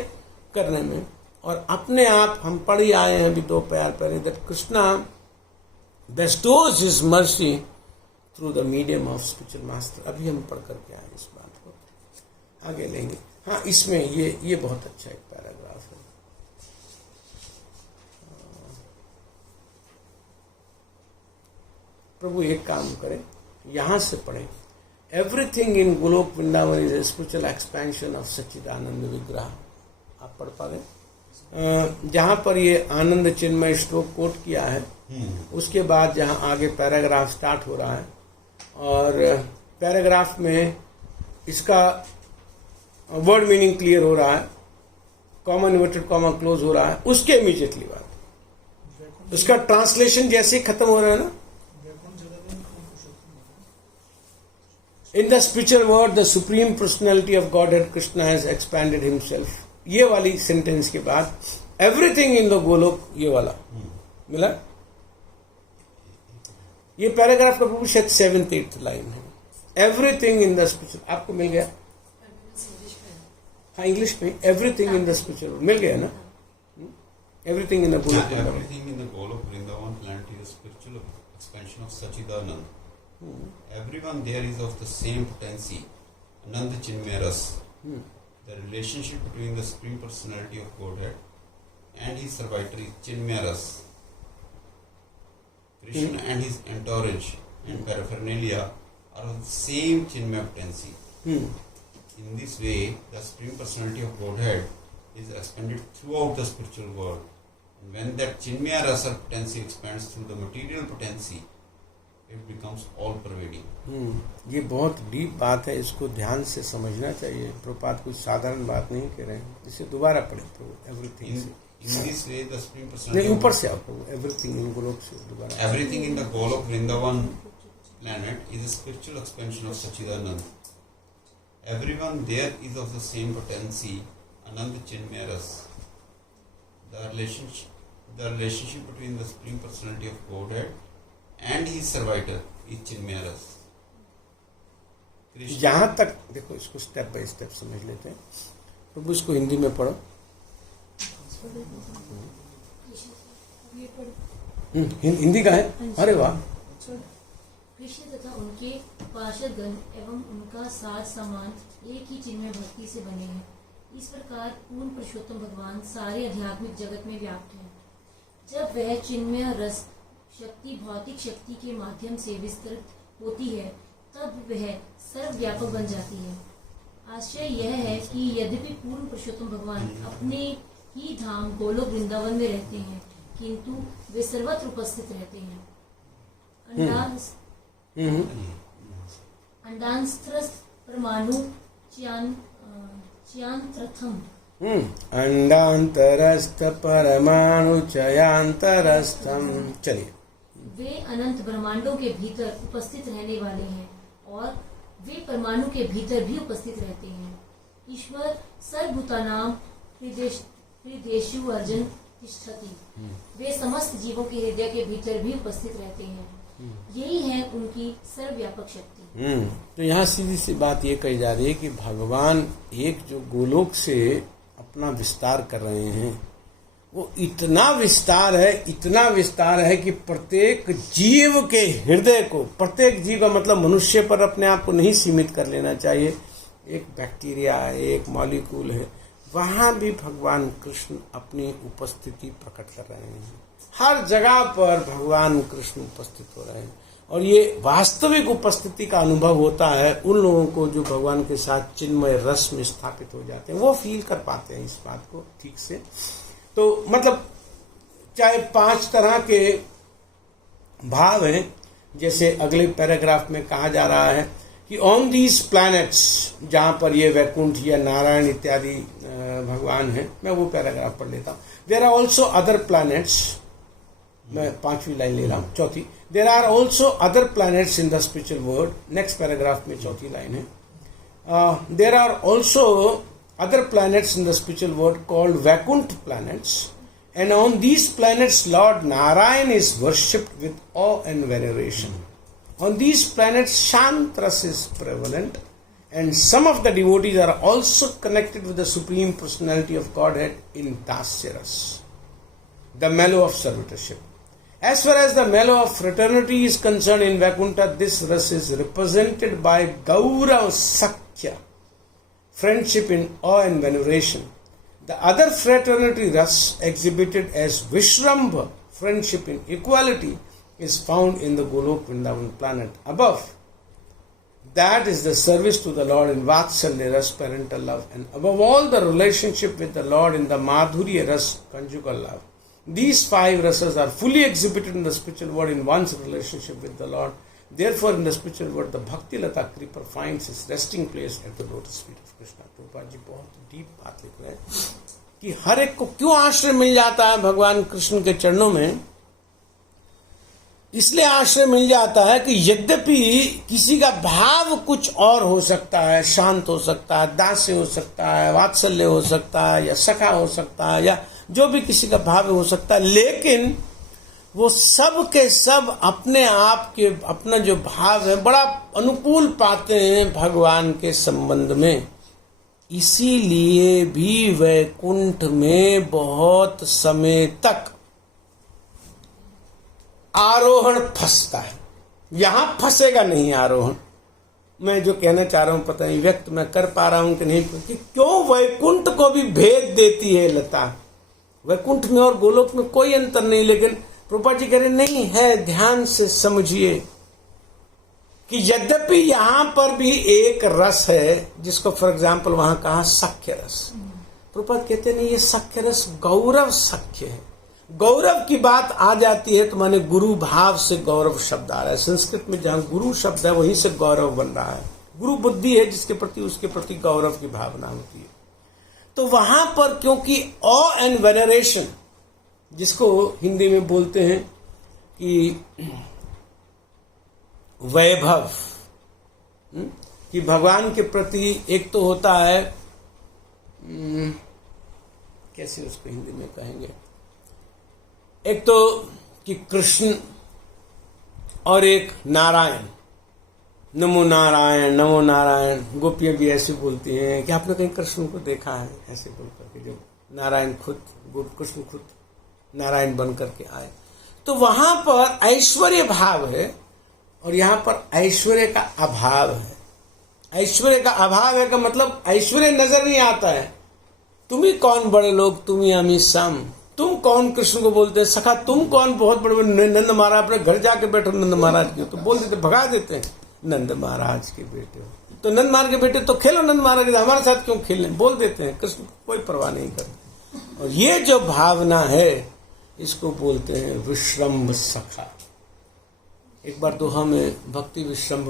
करने में, और अपने आप हम पढ़ ही आए हैं अभी 2 प्यार पहले, that Krishna bestows his mercy through the medium of spiritual master. अभी हम पढ़ करके आए इस बात को, आगे लेंगे। हाँ, इसमें ये बहुत अच्छा एक पैराग्राफ है। प्रभु एक काम करें, यहां से पढ़ें, everything in Goloka Vrindavan is a spiritual expansion of sachchidananda vigraha. आप पढ़ पा रहे? जहां पर ये आनंद चिन्मय श्लोक कोट किया है, उसके बाद जहां आगे पैराग्राफ स्टार्ट हो रहा है, और पैराग्राफ में इसका वर्ड मीनिंग क्लियर हो रहा है, कॉमा इन्वर्टेड कॉमा क्लोज हो रहा है, उसके इमीडिएटली बाद उसका ट्रांसलेशन जैसे ही खत्म हो रहा है ना, In the spiritual world, the supreme personality of Godhead Krishna has expanded himself. ये वाली सेंटेंस के बाद everything in the Golok, ये वाला मिला। ये पैराग्राफ का प्रभु शायद 7th-8th लाइन है। Everything in the spiritual, आपको मिल गया? हाँ इंग्लिश में everything in the spiritual world मिल गया ना, everything in the Goloka Vrindavan. Everything in the Golok Vrindavan planet is a spiritual expansion of Sachidanand. Everyone there is of the same potency, Ananda Chinmaya Ras. The relationship between the Supreme Personality of Godhead and his servitor is Chinmaya Ras. Krishna and his entourage and paraphernalia are of the same Chinmaya potency. In this way, the Supreme Personality of Godhead is expanded throughout the spiritual world. And when that Chinmaya Rasa potency expands through the material potency, it becomes all pervading. ये बहुत deep बात है, इसको ध्यान से समझना चाहिए। प्रभुपाद कुछ साधारण बात नहीं कह रहे हैं, इसे दोबारा पढ़े तो एवरीथिंग से In this way, the Supreme नहीं, Personality ऊपर से आपको एवरीथिंग इन गोलोक से दोबारा। everything in the Golok Vrindavan planet is a spiritual expansion of Sachidanand. Everyone there is of the same potency, Ananda Chinmaya Ras. The relationship between the Supreme Personality of Godhead and his servitor is Chinmaya Ras. यहाँ तक देखो, इसको step by step समझ लेते हैं। प्रभु इसको हिंदी में पढ़ो। हिंदी का है? अरे वाह। कृष्ण तथा उनके पार्षदगण एवं उनका साथ समान एक ही चिन्मय भक्ति से बने हैं। इस प्रकार पूर्ण पुरुषोत्तम भगवान सारे आध्यात्मिक जगत में व्याप्त हैं। जब वह चिन्मय रस शक्ति भौतिक शक्ति के माध्यम से विस्तृत होती है, तब वह सर्वव्यापक बन जाती है। आश्चर्य यह है कि यद्यपि पूर्ण पुरुषोत्तम भगवान अपने ही धाम गोलोक वृंदावन में रहते हैं, किंतु वे सर्वत्र उपस्थित रहते हैं। अंडांस्त्रस्थ परमाणु च्यांत्रथम अंडांतरस्थ परमाणु चयांतरस्थम। चलिए। वे अनंत ब्रह्मांडों के भीतर उपस्थित रहने वाले हैं और वे परमाणु के भीतर भी उपस्थित रहते हैं। ईश्वर सर्वभूतानां हृदयेषु अर्जुन तिष्ठति। वे समस्त जीवों के हृदय के भीतर भी उपस्थित रहते हैं। यही है उनकी सर्वव्यापक शक्ति। तो यहाँ सीधी सी बात ये कही जा रही है कि भगवान एक जो गोलोक से अपना विस्तार कर रहे हैं, वो इतना विस्तार है कि प्रत्येक जीव के हृदय को, प्रत्येक जीव का मतलब मनुष्य पर अपने आप को नहीं सीमित कर लेना चाहिए। एक बैक्टीरिया है, एक मॉलिक्यूल है, वहां भी भगवान कृष्ण अपनी उपस्थिति प्रकट कर रहे हैं। हर जगह पर भगवान कृष्ण उपस्थित हो रहे हैं और ये वास्तविक उपस्थिति का अनुभव होता है उन लोगों को जो भगवान के साथ चिन्मय रस में स्थापित हो जाते हैं। वो फील कर पाते हैं इस बात को ठीक से। तो मतलब चाहे 5 तरह के भाव हैं, जैसे अगले पैराग्राफ में कहा जा रहा है कि ऑन दीज प्लैनेट्स, जहां पर ये वैकुंठ या नारायण इत्यादि भगवान हैं, मैं वो पैराग्राफ पढ़ लेता हूँ। There are also other planets, मैं 5वीं लाइन ले रहा हूँ, 4थी। There are also other planets in the spiritual world, next paragraph में 4थी लाइन है। There are also other planets in the spiritual world called Vaikuntha planets, and on these planets Lord Narayan is worshipped with awe and veneration. On these planets Shantras is prevalent, and some of the devotees are also connected with the Supreme Personality of Godhead in Dasyaras, the mellow of servitorship. As far as the mellow of fraternity is concerned in Vaikuntha, this ras is represented by Gaurav Sakya, friendship in awe and veneration. The other fraternity ras exhibited as Vishrambha, friendship in equality, is found in the Golok Vrindavan planet above. That is the service to the Lord in Vatsalya ras, parental love, and above all the relationship with the Lord in the Madhurya ras, conjugal love. These 5 rasas are fully exhibited in the spiritual world in one's relationship with the Lord. Therefore, in the spiritual world, the Bhakti Lata Creeper finds its resting place at the lotus feet of Krishna. Prabhupada ji बहुत deep बात लिख रहे हैं कि हर एक को क्यों आश्रय मिल जाता है भगवान कृष्ण के चरणों में। इसलिए आश्रय मिल जाता है कि यद्यपि किसी का भाव कुछ और हो सकता है, शांत हो सकता है, दास्य हो सकता है, वात्सल्य हो सकता है, या सखा हो सकता है, या जो भी किसी का भाव हो सकता है, लेकिन वो सब के सब अपने आप के अपना जो भाव है बड़ा अनुकूल पाते हैं भगवान के संबंध में। इसीलिए भी वैकुंठ में बहुत समय तक आरोहण फंसता है। यहां फंसेगा नहीं आरोहण। मैं जो कहना चाह रहा हूं पता नहीं व्यक्त मैं कर पा रहा हूं कि नहीं, कि क्यों वैकुंठ को भी भेद देती है लता। वैकुंठ में और गोलोक में कोई अंतर नहीं, लेकिन प्रभुपाद जी कह रहे नहीं है, ध्यान से समझिए कि यद्यपि यहां पर भी एक रस है जिसको फॉर एग्जाम्पल वहां कहा सख्य रस। प्रभुपाद कहते नहीं, ये सख्य रस गौरव सख्य है। गौरव की बात आ जाती है तो माने गुरु भाव से गौरव शब्द आ रहा है। संस्कृत में जहां गुरु शब्द है वहीं से गौरव बन रहा है। गुरु बुद्धि है जिसके प्रति उसके प्रति गौरव की भावना होती है। तो वहां पर क्योंकि ऑ एंड वेनरेशन, जिसको हिंदी में बोलते हैं कि वैभव, कि भगवान के प्रति एक तो होता है, कैसे उसको हिंदी में कहेंगे, एक तो कि कृष्ण और एक नारायण, नमो नारायण नमो नारायण। गोपियां भी ऐसे बोलती हैं कि आपने कहीं कृष्ण को देखा है, ऐसे बोल करके, जब नारायण खुद कृष्ण खुद नारायण बन करके आए। तो वहां पर ऐश्वर्य भाव है और यहां पर ऐश्वर्य का अभाव है। ऐश्वर्य का अभाव है का मतलब ऐश्वर्य नजर नहीं आता है। तुम ही कौन बड़े लोग, तुम ही अमी सम। तुम कौन कृष्ण को बोलते हैं सखा, तुम कौन बहुत बड़े नंद महाराज, अपने घर जाके बैठो नंद महाराज के, तो बोल देते, भगा देते हैं नंद महाराज के बेटे। तो नंद महाराज के बेटे तो खेलो नंद महाराज के, हमारे साथ क्यों खेलने, बोल देते हैं। कृष्ण कोई परवाह नहीं करते। और ये जो भावना है इसको बोलते हैं विश्रम्भ सखा। एक बार दोहा में भक्ति विश्रम्भ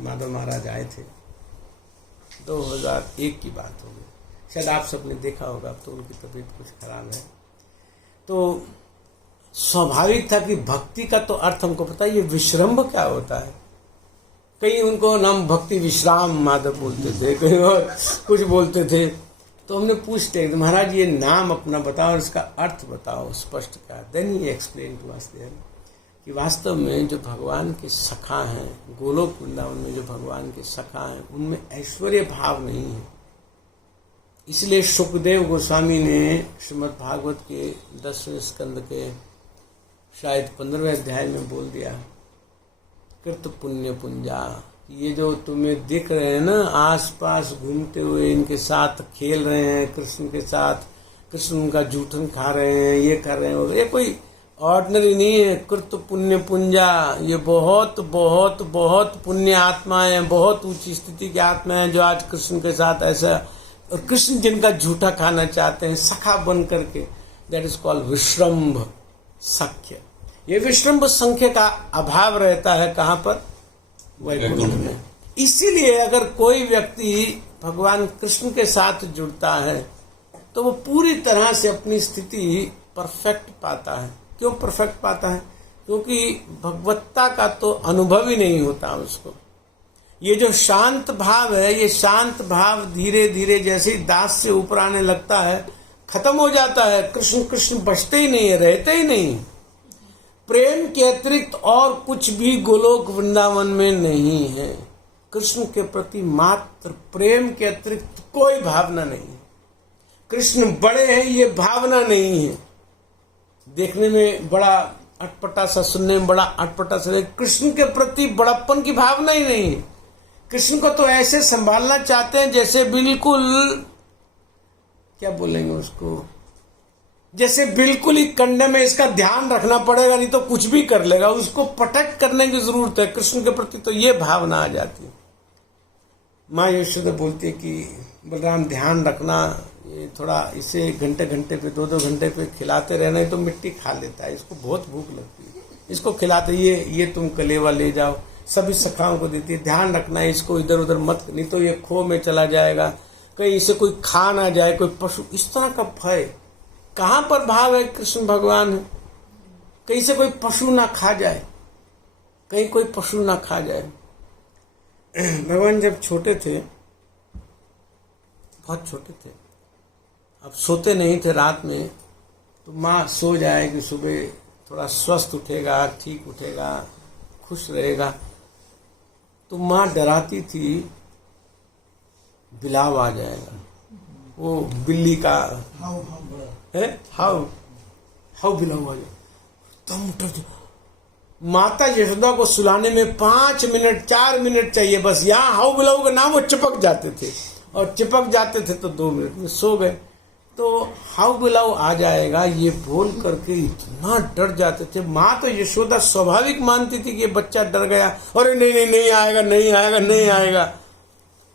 माधव महाराज आए थे, 2001 की बात होगी, शायद आप सबने देखा होगा। अब तो उनकी तबीयत कुछ खराब है। तो स्वाभाविक था कि भक्ति का तो अर्थ हमको पता है, ये विश्रम्भ क्या होता है। कहीं उनको नाम भक्ति विश्राम माधव बोलते थे, कहीं और कुछ बोलते थे। तो हमने पूछते महाराज ये नाम अपना बताओ और इसका अर्थ बताओ स्पष्ट क्या। Then he explain to us there कि वास्तव में जो भगवान के सखा हैं, गोलोक वृंदावन में जो भगवान के सखा हैं, उनमें ऐश्वर्य भाव नहीं है। इसलिए सुखदेव गोस्वामी ने श्रीमद् भागवत के 10वें स्कंद के शायद 15वें अध्याय में बोल दिया, कृत पुण्य पुंजा। ये जो तुम्हें दिख रहे हैं ना आसपास घूमते हुए, इनके साथ खेल रहे हैं, कृष्ण के साथ, कृष्ण उनका जूठन खा रहे हैं, ये कर रहे हैं, ये कोई ऑर्डिनरी नहीं है। कृत पुण्य पुंजा, ये बहुत बहुत बहुत पुण्य आत्माएं, बहुत ऊंची स्थिति की आत्माएं जो आज कृष्ण के साथ ऐसा, और कृष्ण जिनका झूठा खाना चाहते हैं सखा बन करके, दैट इज कॉल्ड विश्रम्भ सख्य। ये विश्रम्भ संख्य का अभाव रहता है कहां पर, वैकुंठ में। इसीलिए अगर कोई व्यक्ति भगवान कृष्ण के साथ जुड़ता है तो वो पूरी तरह से अपनी स्थिति परफेक्ट पाता है। क्यों परफेक्ट पाता है? क्योंकि भगवत्ता का तो अनुभव ही नहीं होता उसको। ये जो शांत भाव है, ये शांत भाव धीरे धीरे जैसे ही दास से ऊपर आने लगता है खत्म हो जाता है। कृष्ण कृष्ण बचते ही नहीं है, रहते ही नहीं। प्रेम के अतिरिक्त और कुछ भी गोलोक वृंदावन में नहीं है। कृष्ण के प्रति मात्र प्रेम के अतिरिक्त कोई भावना नहीं है। कृष्ण बड़े हैं ये भावना नहीं है। देखने में बड़ा अटपटा सा, सुनने में बड़ा अटपटा सा, कृष्ण के प्रति बड़प्पन की भावना ही नहीं है। कृष्ण को तो ऐसे संभालना चाहते हैं जैसे बिल्कुल, क्या बोलेंगे उसको, जैसे बिल्कुल ही कंडे में इसका ध्यान रखना पड़ेगा, नहीं तो कुछ भी कर लेगा, उसको प्रोटेक्ट करने की जरूरत है। कृष्ण के प्रति तो ये भावना आ जाती है। माँ यशोदा बोलती है कि बलराम ध्यान रखना, ये थोड़ा इसे घंटे घंटे पे 2-2 घंटे पे खिलाते रहना, तो मिट्टी खा लेता है, इसको बहुत भूख लगती है, इसको खिलाते, ये तुम कलेवा ले जाओ, सभी सखाओं को देती है, ध्यान रखना है इसको, इधर उधर मत, नहीं तो ये खो में चला जाएगा, कहीं इसे कोई खा ना जाए, कोई पशु, इस तरह का भय। कहां पर भाव है कृष्ण भगवान है, कहीं से कोई पशु ना खा जाए, कहीं कोई पशु ना खा जाए। भगवान जब छोटे थे, बहुत छोटे थे, अब सोते नहीं थे रात में, तो माँ सो जाएगी, सुबह थोड़ा स्वस्थ उठेगा, ठीक उठेगा, खुश रहेगा, तो माँ डराती थी बिलाव आ जाएगा, वो बिल्ली का हाँ बड़ा है, हाउ बिलाओ तुम उठ। माता यशोदा को सुलाने में 5 मिनट 4 मिनट चाहिए बस। यहाँ हाउ बिलाओ का नाम वो चिपक जाते थे, और चिपक जाते थे तो 2 मिनट में सो गए। तो हाउ बिलाओ आ जाएगा ये बोल करके इतना डर जाते थे। माँ तो यशोदा स्वाभाविक मानती थी कि ये बच्चा डर गया, अरे नहीं नहीं नहीं आएगा नहीं आएगा नहीं आएगा,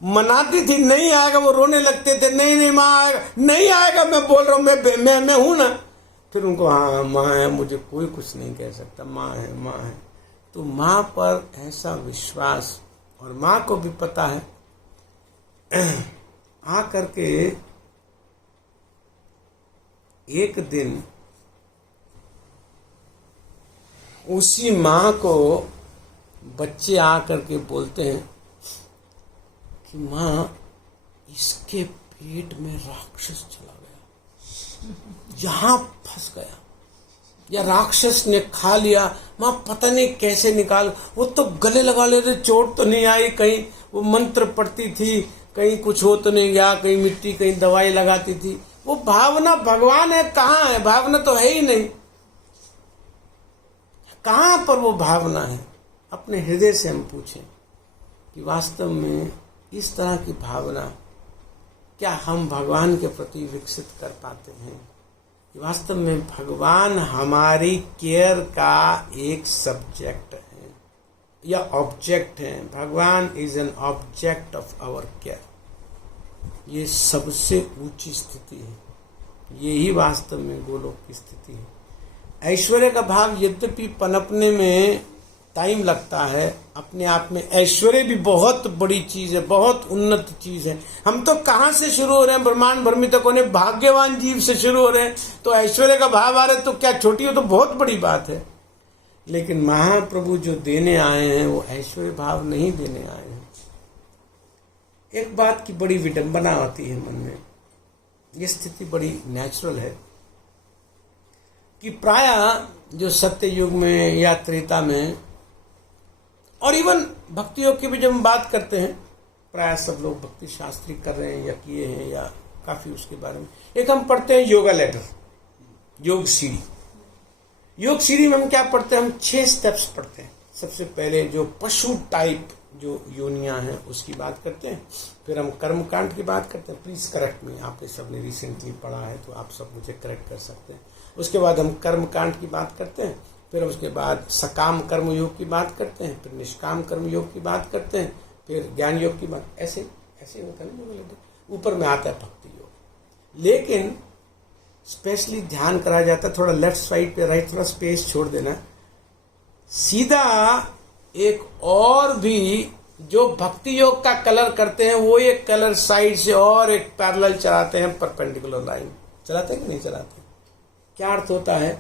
मनाती थी नहीं आएगा, वो रोने लगते थे नहीं नहीं माँ आएगा नहीं आएगा, मैं बोल रहा हूँ मैं हूं ना। फिर उनको हाँ माँ है, मुझे कोई कुछ नहीं कह सकता, माँ है माँ है। तो माँ पर ऐसा विश्वास, और माँ को भी पता है आ करके एक दिन उसी माँ को बच्चे आ करके बोलते हैं कि माँ इसके पेट में राक्षस चला गया, यहां फंस गया, या राक्षस ने खा लिया। माँ पता नहीं कैसे निकाल, वो तो गले लगा लेते, चोट तो नहीं आई, कहीं वो मंत्र पढ़ती थी, कहीं कुछ हो तो नहीं गया, कहीं मिट्टी कहीं दवाई लगाती थी। वो भावना भगवान है कहाँ है? भावना तो है ही नहीं। कहाँ पर वो भावना है? अपने हृदय से हम पूछें कि वास्तव में इस तरह की भावना क्या हम भगवान के प्रति विकसित कर पाते हैं? वास्तव में भगवान हमारी केयर का एक सब्जेक्ट है या ऑब्जेक्ट है। Bhagwan is an object of our care. ये सबसे ऊंची स्थिति है, यही वास्तव में गोलोक की स्थिति है। ऐश्वर्य का भाव यद्यपि पनपने में टाइम लगता है, अपने आप में ऐश्वर्य भी बहुत बड़ी चीज है, बहुत उन्नत चीज है। हम तो कहाँ से शुरू हो रहे हैं? ब्रह्मांड भ्रमित तक होने भाग्यवान जीव से शुरू हो रहे हैं, तो ऐश्वर्य का भाव आ रहा है तो क्या छोटी हो तो बहुत बड़ी बात है। लेकिन महाप्रभु जो देने आए हैं वो ऐश्वर्य भाव नहीं देने आए हैं। एक बात की बड़ी विडंबना आती है मन में, ये स्थिति बड़ी नेचुरल है कि प्रायः जो सत्य युग में या त्रेता में और इवन भक्ति योग की भी जब हम बात करते हैं, प्रायः सब लोग भक्ति शास्त्री कर रहे हैं या किए हैं या काफी उसके बारे में। एक हम पढ़ते हैं योगा लेटर, योग सीढ़ी। योग सीढ़ी में हम क्या पढ़ते हैं? हम 6 स्टेप्स पढ़ते हैं। सबसे पहले जो पशु टाइप जो योनियां हैं उसकी बात करते हैं, फिर हम कर्मकांड की बात करते हैं। प्लीज करेक्ट मी, आपने सबने रिसेंटली पढ़ा है तो आप सब मुझे करेक्ट कर सकते हैं। उसके बाद हम कर्मकांड की बात करते हैं, फिर उसके बाद सकाम कर्म योग की बात करते हैं, फिर निष्काम कर्म योग की बात करते हैं, फिर ज्ञान योग की बात। ऐसे ऐसे होता है ना, ऊपर में आता है भक्ति योग। लेकिन स्पेशली ध्यान कराया जाता है, थोड़ा लेफ्ट साइड पे राइट थोड़ा स्पेस छोड़ देना, सीधा एक और भी जो भक्ति योग का कलर करते हैं वो एक कलर साइड से और एक पैरेलल चलाते हैं, परपेंडिकुलर लाइन चलाते हैं कि नहीं चलाते? क्या अर्थ होता है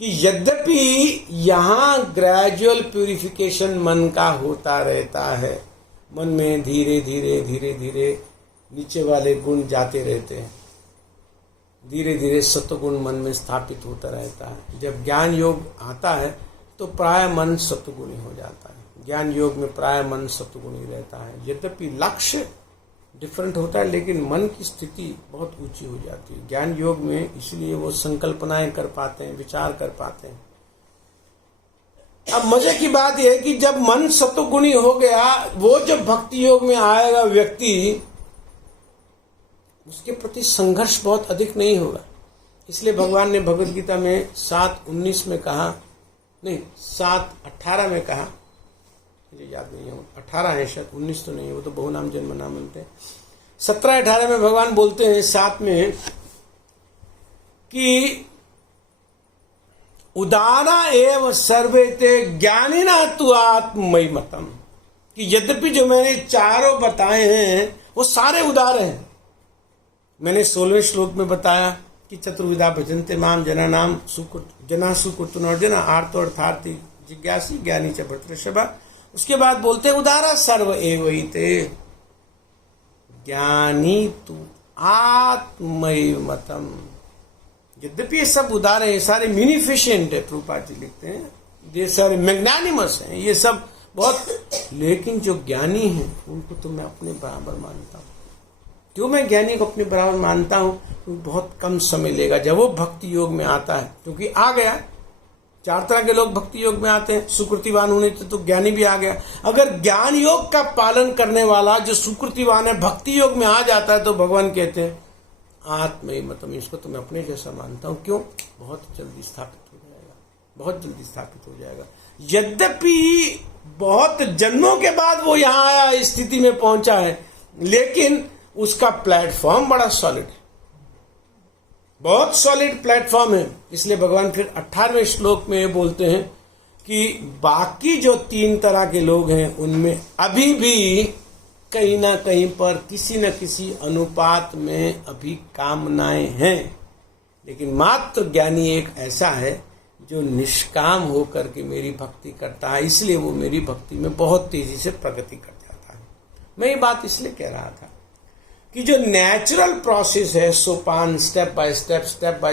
कि यद्यपि यहां ग्रेजुअल प्यूरिफिकेशन मन का होता रहता है, मन में धीरे धीरे धीरे धीरे नीचे वाले गुण जाते रहते हैं, धीरे धीरे सत्वगुण मन में स्थापित होता रहता है। जब ज्ञान योग आता है तो प्राय मन सत्वगुणी हो जाता है। ज्ञान योग में प्राय मन सत्वगुणी रहता है। यद्यपि लक्ष्य डिफरेंट होता है लेकिन मन की स्थिति बहुत ऊंची हो जाती है ज्ञान योग में, इसलिए वो संकल्पनाएं कर पाते हैं, विचार कर पाते हैं। अब मजे की बात यह है कि जब मन सत्वगुणी हो गया, वो जब भक्ति योग में आएगा व्यक्ति, उसके प्रति संघर्ष बहुत अधिक नहीं होगा। इसलिए भगवान ने भगवद गीता में 7:19 में कहा, नहीं 7:18 में कहा, मुझे याद नहीं है, 18 है शायद, 19 तो नहीं है, वो तो बहुनाम जन्म नाम बनते हैं। 17-18 में भगवान बोलते हैं 7 में कि उदारा एव सर्वेते ज्ञानिना तु आत्ममयी मतम, कि यद्यपि जो मैंने चारों बताए हैं वो सारे उदार हैं। मैंने 16वें श्लोक में बताया कि चतुर्विधा भजन्ते माम जना नाम जना सुकुर्तुनर्जना आर्तो अर्थार्थी जिज्ञासी ज्ञानी च भर्तृषभा। उसके बाद बोलते हैं उदारा सर्व एवैते ज्ञानी तु आत्ममयी मतम। यद्यपि ये सब उदार है, ये सारे म्यूनिफिशेंट है, प्रभुपाद जी लिखते हैं, ये सारे मैग्नानिमस हैं, ये सब बहुत, लेकिन जो ज्ञानी हैं उनको तो मैं अपने बराबर मानता हूं। क्यों मैं ज्ञानी को अपने बराबर मानता हूं? क्योंकि बहुत कम समय लेगा जब वो भक्ति योग में आता है, क्योंकि आ गया। 4 तरह के लोग भक्ति योग में आते हैं। सुकृतिवान होने से तो ज्ञानी भी आ गया। अगर ज्ञान योग का पालन करने वाला जो सुकृतिवान है भक्ति योग में आ जाता है तो भगवान कहते हैं आत्मैवतम, इसको तो मैं अपने जैसा मानता हूं। क्यों? बहुत जल्दी स्थापित हो जाएगा, बहुत जल्दी स्थापित हो जाएगा। यद्यपि बहुत जन्मों के बाद वो यहाँ आया, इस स्थिति में पहुंचा है, लेकिन उसका प्लेटफॉर्म बड़ा सॉलिड है, बहुत सॉलिड प्लेटफॉर्म है। इसलिए भगवान फिर 18वें श्लोक में ये बोलते हैं कि बाकी जो 3 तरह के लोग हैं उनमें अभी भी कहीं ना कहीं पर किसी न किसी अनुपात में अभी कामनाएं हैं, लेकिन मात्र ज्ञानी एक ऐसा है जो निष्काम होकर के मेरी भक्ति करता है, इसलिए वो मेरी भक्ति में बहुत तेजी से प्रगति कर जाता है। मैं ये बात इसलिए कह रहा था कि जो नेचुरल प्रोसेस है सोपान, स्टेप बाय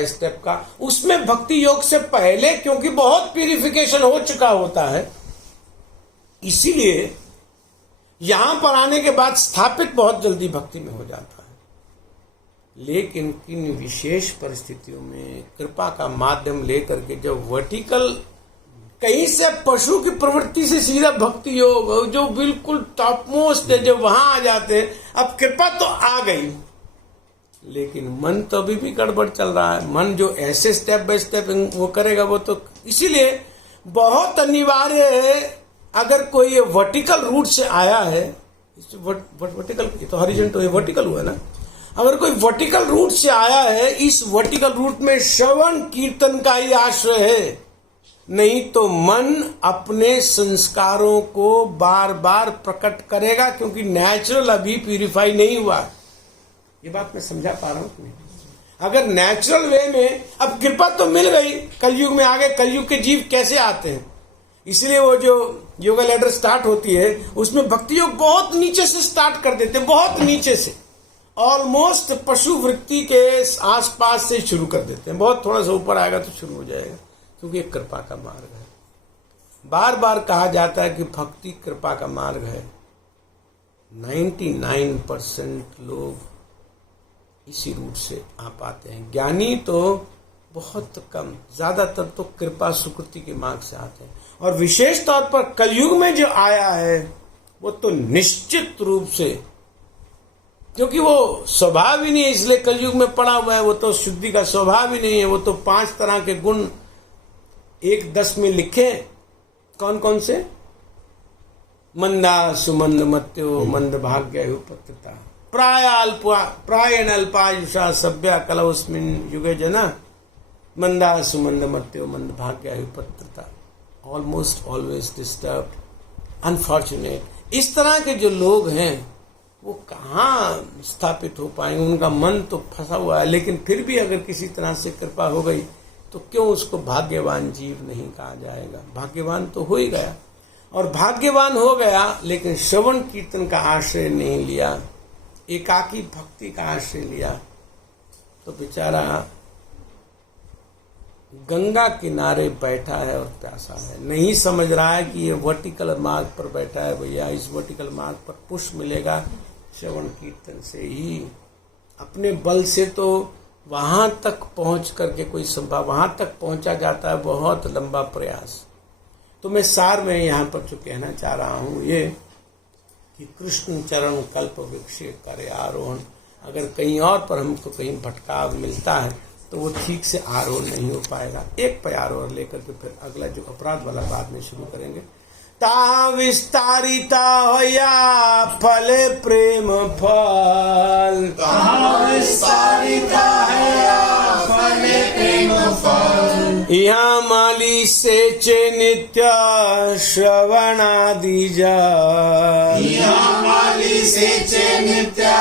स्टेप का, उसमें भक्ति योग से पहले क्योंकि बहुत प्यूरिफिकेशन हो चुका होता है, इसीलिए यहां पर आने के बाद स्थापित बहुत जल्दी भक्ति में हो जाता है। लेकिन किन विशेष परिस्थितियों में कृपा का माध्यम लेकर के जब वर्टिकल कहीं से पशु की प्रवृत्ति से सीधा भक्ति योग जो बिल्कुल टॉप मोस्ट है, जब वहां आ जाते हैं, अब कृपा तो आ गई लेकिन मन तो अभी भी गड़बड़ चल रहा है। मन जो ऐसे स्टेप बाय स्टेप वो करेगा, वो तो इसीलिए बहुत अनिवार्य है। अगर कोई ये वर्टिकल रूट से आया है, वर्टिकल तो हॉरिजॉन्टल तो वर्टिकल हुआ ना, अगर कोई वर्टिकल रूट से आया है, इस वर्टिकल रूट में श्रवण कीर्तन का ही आश्रय है, नहीं तो मन अपने संस्कारों को बार बार प्रकट करेगा, क्योंकि नेचुरल अभी प्यूरिफाई नहीं हुआ। ये बात मैं समझा पा रहा हूं? अगर नेचुरल वे में अब कृपा तो मिल गई, कलयुग में आ गए, कलयुग के जीव कैसे आते हैं, इसलिए वो जो योगा लैडर स्टार्ट होती है उसमें भक्ति योग बहुत नीचे से स्टार्ट कर देते हैं, बहुत नीचे से, ऑलमोस्ट पशु वृत्ति के आसपास से शुरू कर देते हैं। बहुत थोड़ा सा ऊपर आएगा तो शुरू हो जाएगा, क्योंकि एक कृपा का मार्ग है। बार बार कहा जाता है कि भक्ति कृपा का मार्ग है। 99% लोग इसी रूट से आ पाते हैं। ज्ञानी तो बहुत कम, ज्यादातर तो कृपा सुकृति के मार्ग से आते हैं। और विशेष तौर पर कलयुग में जो आया है वो तो निश्चित रूप से, क्योंकि वो स्वभाव ही नहीं है इसलिए कलयुग में पड़ा हुआ है, वो तो शुद्धि का स्वभाव ही नहीं है। वो तो 5 तरह के गुण 1-10 में लिखे, कौन कौन से? मंदा सुमंद मत्यो मंद भाग्य उपत्रता प्रायण अल्पायुषा सभ्या कलवस्मिन युगे जना मंदा सुमंद मत्यो मंद भाग्य उपत्रता ऑलमोस्ट ऑलवेज डिस्टर्ब्ड अनफॉर्चुनेट। इस तरह के जो लोग हैं वो कहाँ स्थापित हो पाएंगे? उनका मन तो फंसा हुआ है। लेकिन फिर भी अगर किसी तरह से कृपा हो गई तो क्यों उसको भाग्यवान जीव नहीं कहा जाएगा? भाग्यवान तो हो ही गया, और भाग्यवान हो गया लेकिन श्रवण कीर्तन का आश्रय नहीं लिया, एकाकी भक्ति का आश्रय लिया, तो बेचारा गंगा किनारे बैठा है और प्यासा है, नहीं समझ रहा है कि ये वर्टिकल मार्ग पर बैठा है। भैया इस वर्टिकल मार्ग पर पुश मिलेगा श्रवण कीर्तन से ही। अपने बल से तो वहां तक पहुंच करके कोई संभव, वहां तक पहुंचा जाता है बहुत लंबा प्रयास। तो मैं सार में यहाँ पर जो कहना चाह रहा हूँ ये कि कृष्ण चरण कल्प वृक्ष करे आरोहण। अगर कहीं और पर हमको कहीं भटकाव मिलता है तो वो ठीक से आरोहण नहीं हो पाएगा। एक पैर और लेकर के फिर अगला जो अपराध वाला बाद में शुरू करेंगे। ता विस्तारिता होया फल प्रेम फल, विस्तारिता है फल प्रेम फल, यहाँ माली से चे नित्य श्रवणादि जल, यहाँ माली से चे नित्य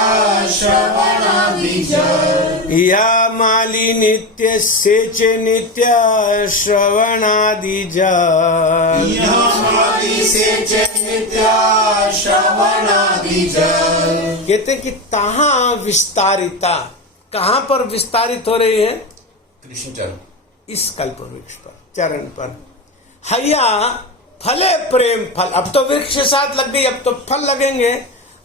श्रवणादि जल, यहाँ माली नित्य से चे नित्य श्रवणादि जल, यहाँ माली से चे नित्य श्रवणादि जल। कहते कि तहाँ विस्तारिता, कहाँ पर विस्तारित हो रही है? कृष्ण चरण, इस कल्प वृक्ष पर, चरण पर। हैया फले प्रेम फल, अब तो वृक्ष साथ लग गई, अब तो फल लगेंगे।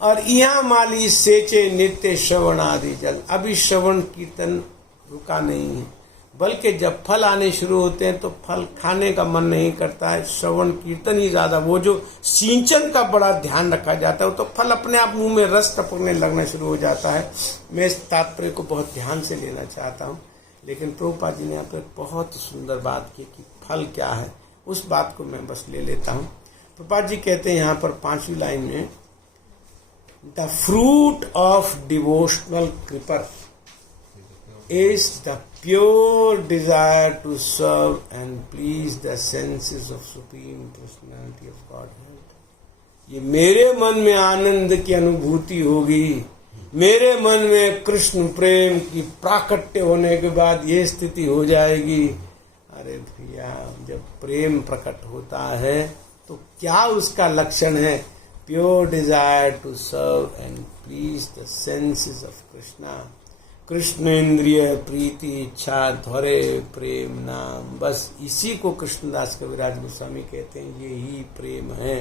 और यहाँ माली सेचे नित्य श्रवण आदि जल। अभी श्रवण कीर्तन रुका नहीं है, बल्कि जब फल आने शुरू होते हैं तो फल खाने का मन नहीं करता है, श्रवण कीर्तन ही ज्यादा। वो जो सिंचन का बड़ा ध्यान रखा जाता है, वो तो फल अपने आप मुंह में रस टपकने लगना शुरू हो जाता है। मैं इस तात्पर्य को बहुत ध्यान से लेना चाहता हूँ, लेकिन प्रभुपाद जी ने यहाँ पर बहुत सुंदर बात की कि फल क्या है, उस बात को मैं बस ले लेता हूँ। प्रभुपाद जी कहते हैं यहाँ पर 5वीं लाइन में, the fruit of devotional creeper is the pure desire to serve and please the senses of Supreme Personality of Godhead। ये मेरे मन में आनंद की अनुभूति होगी, मेरे मन में कृष्ण प्रेम की प्राकट्य होने के बाद ये स्थिति हो जाएगी। अरे भैया, जब प्रेम प्रकट होता है तो क्या उसका लक्षण है? Pure desire to serve and please the senses of Krishna. Krishna इंद्रिय प्रीति इच्छा ध्वरे प्रेम नाम, बस इसी को कृष्णदास कविराज गोस्वामी कहते हैं, ये ही प्रेम है।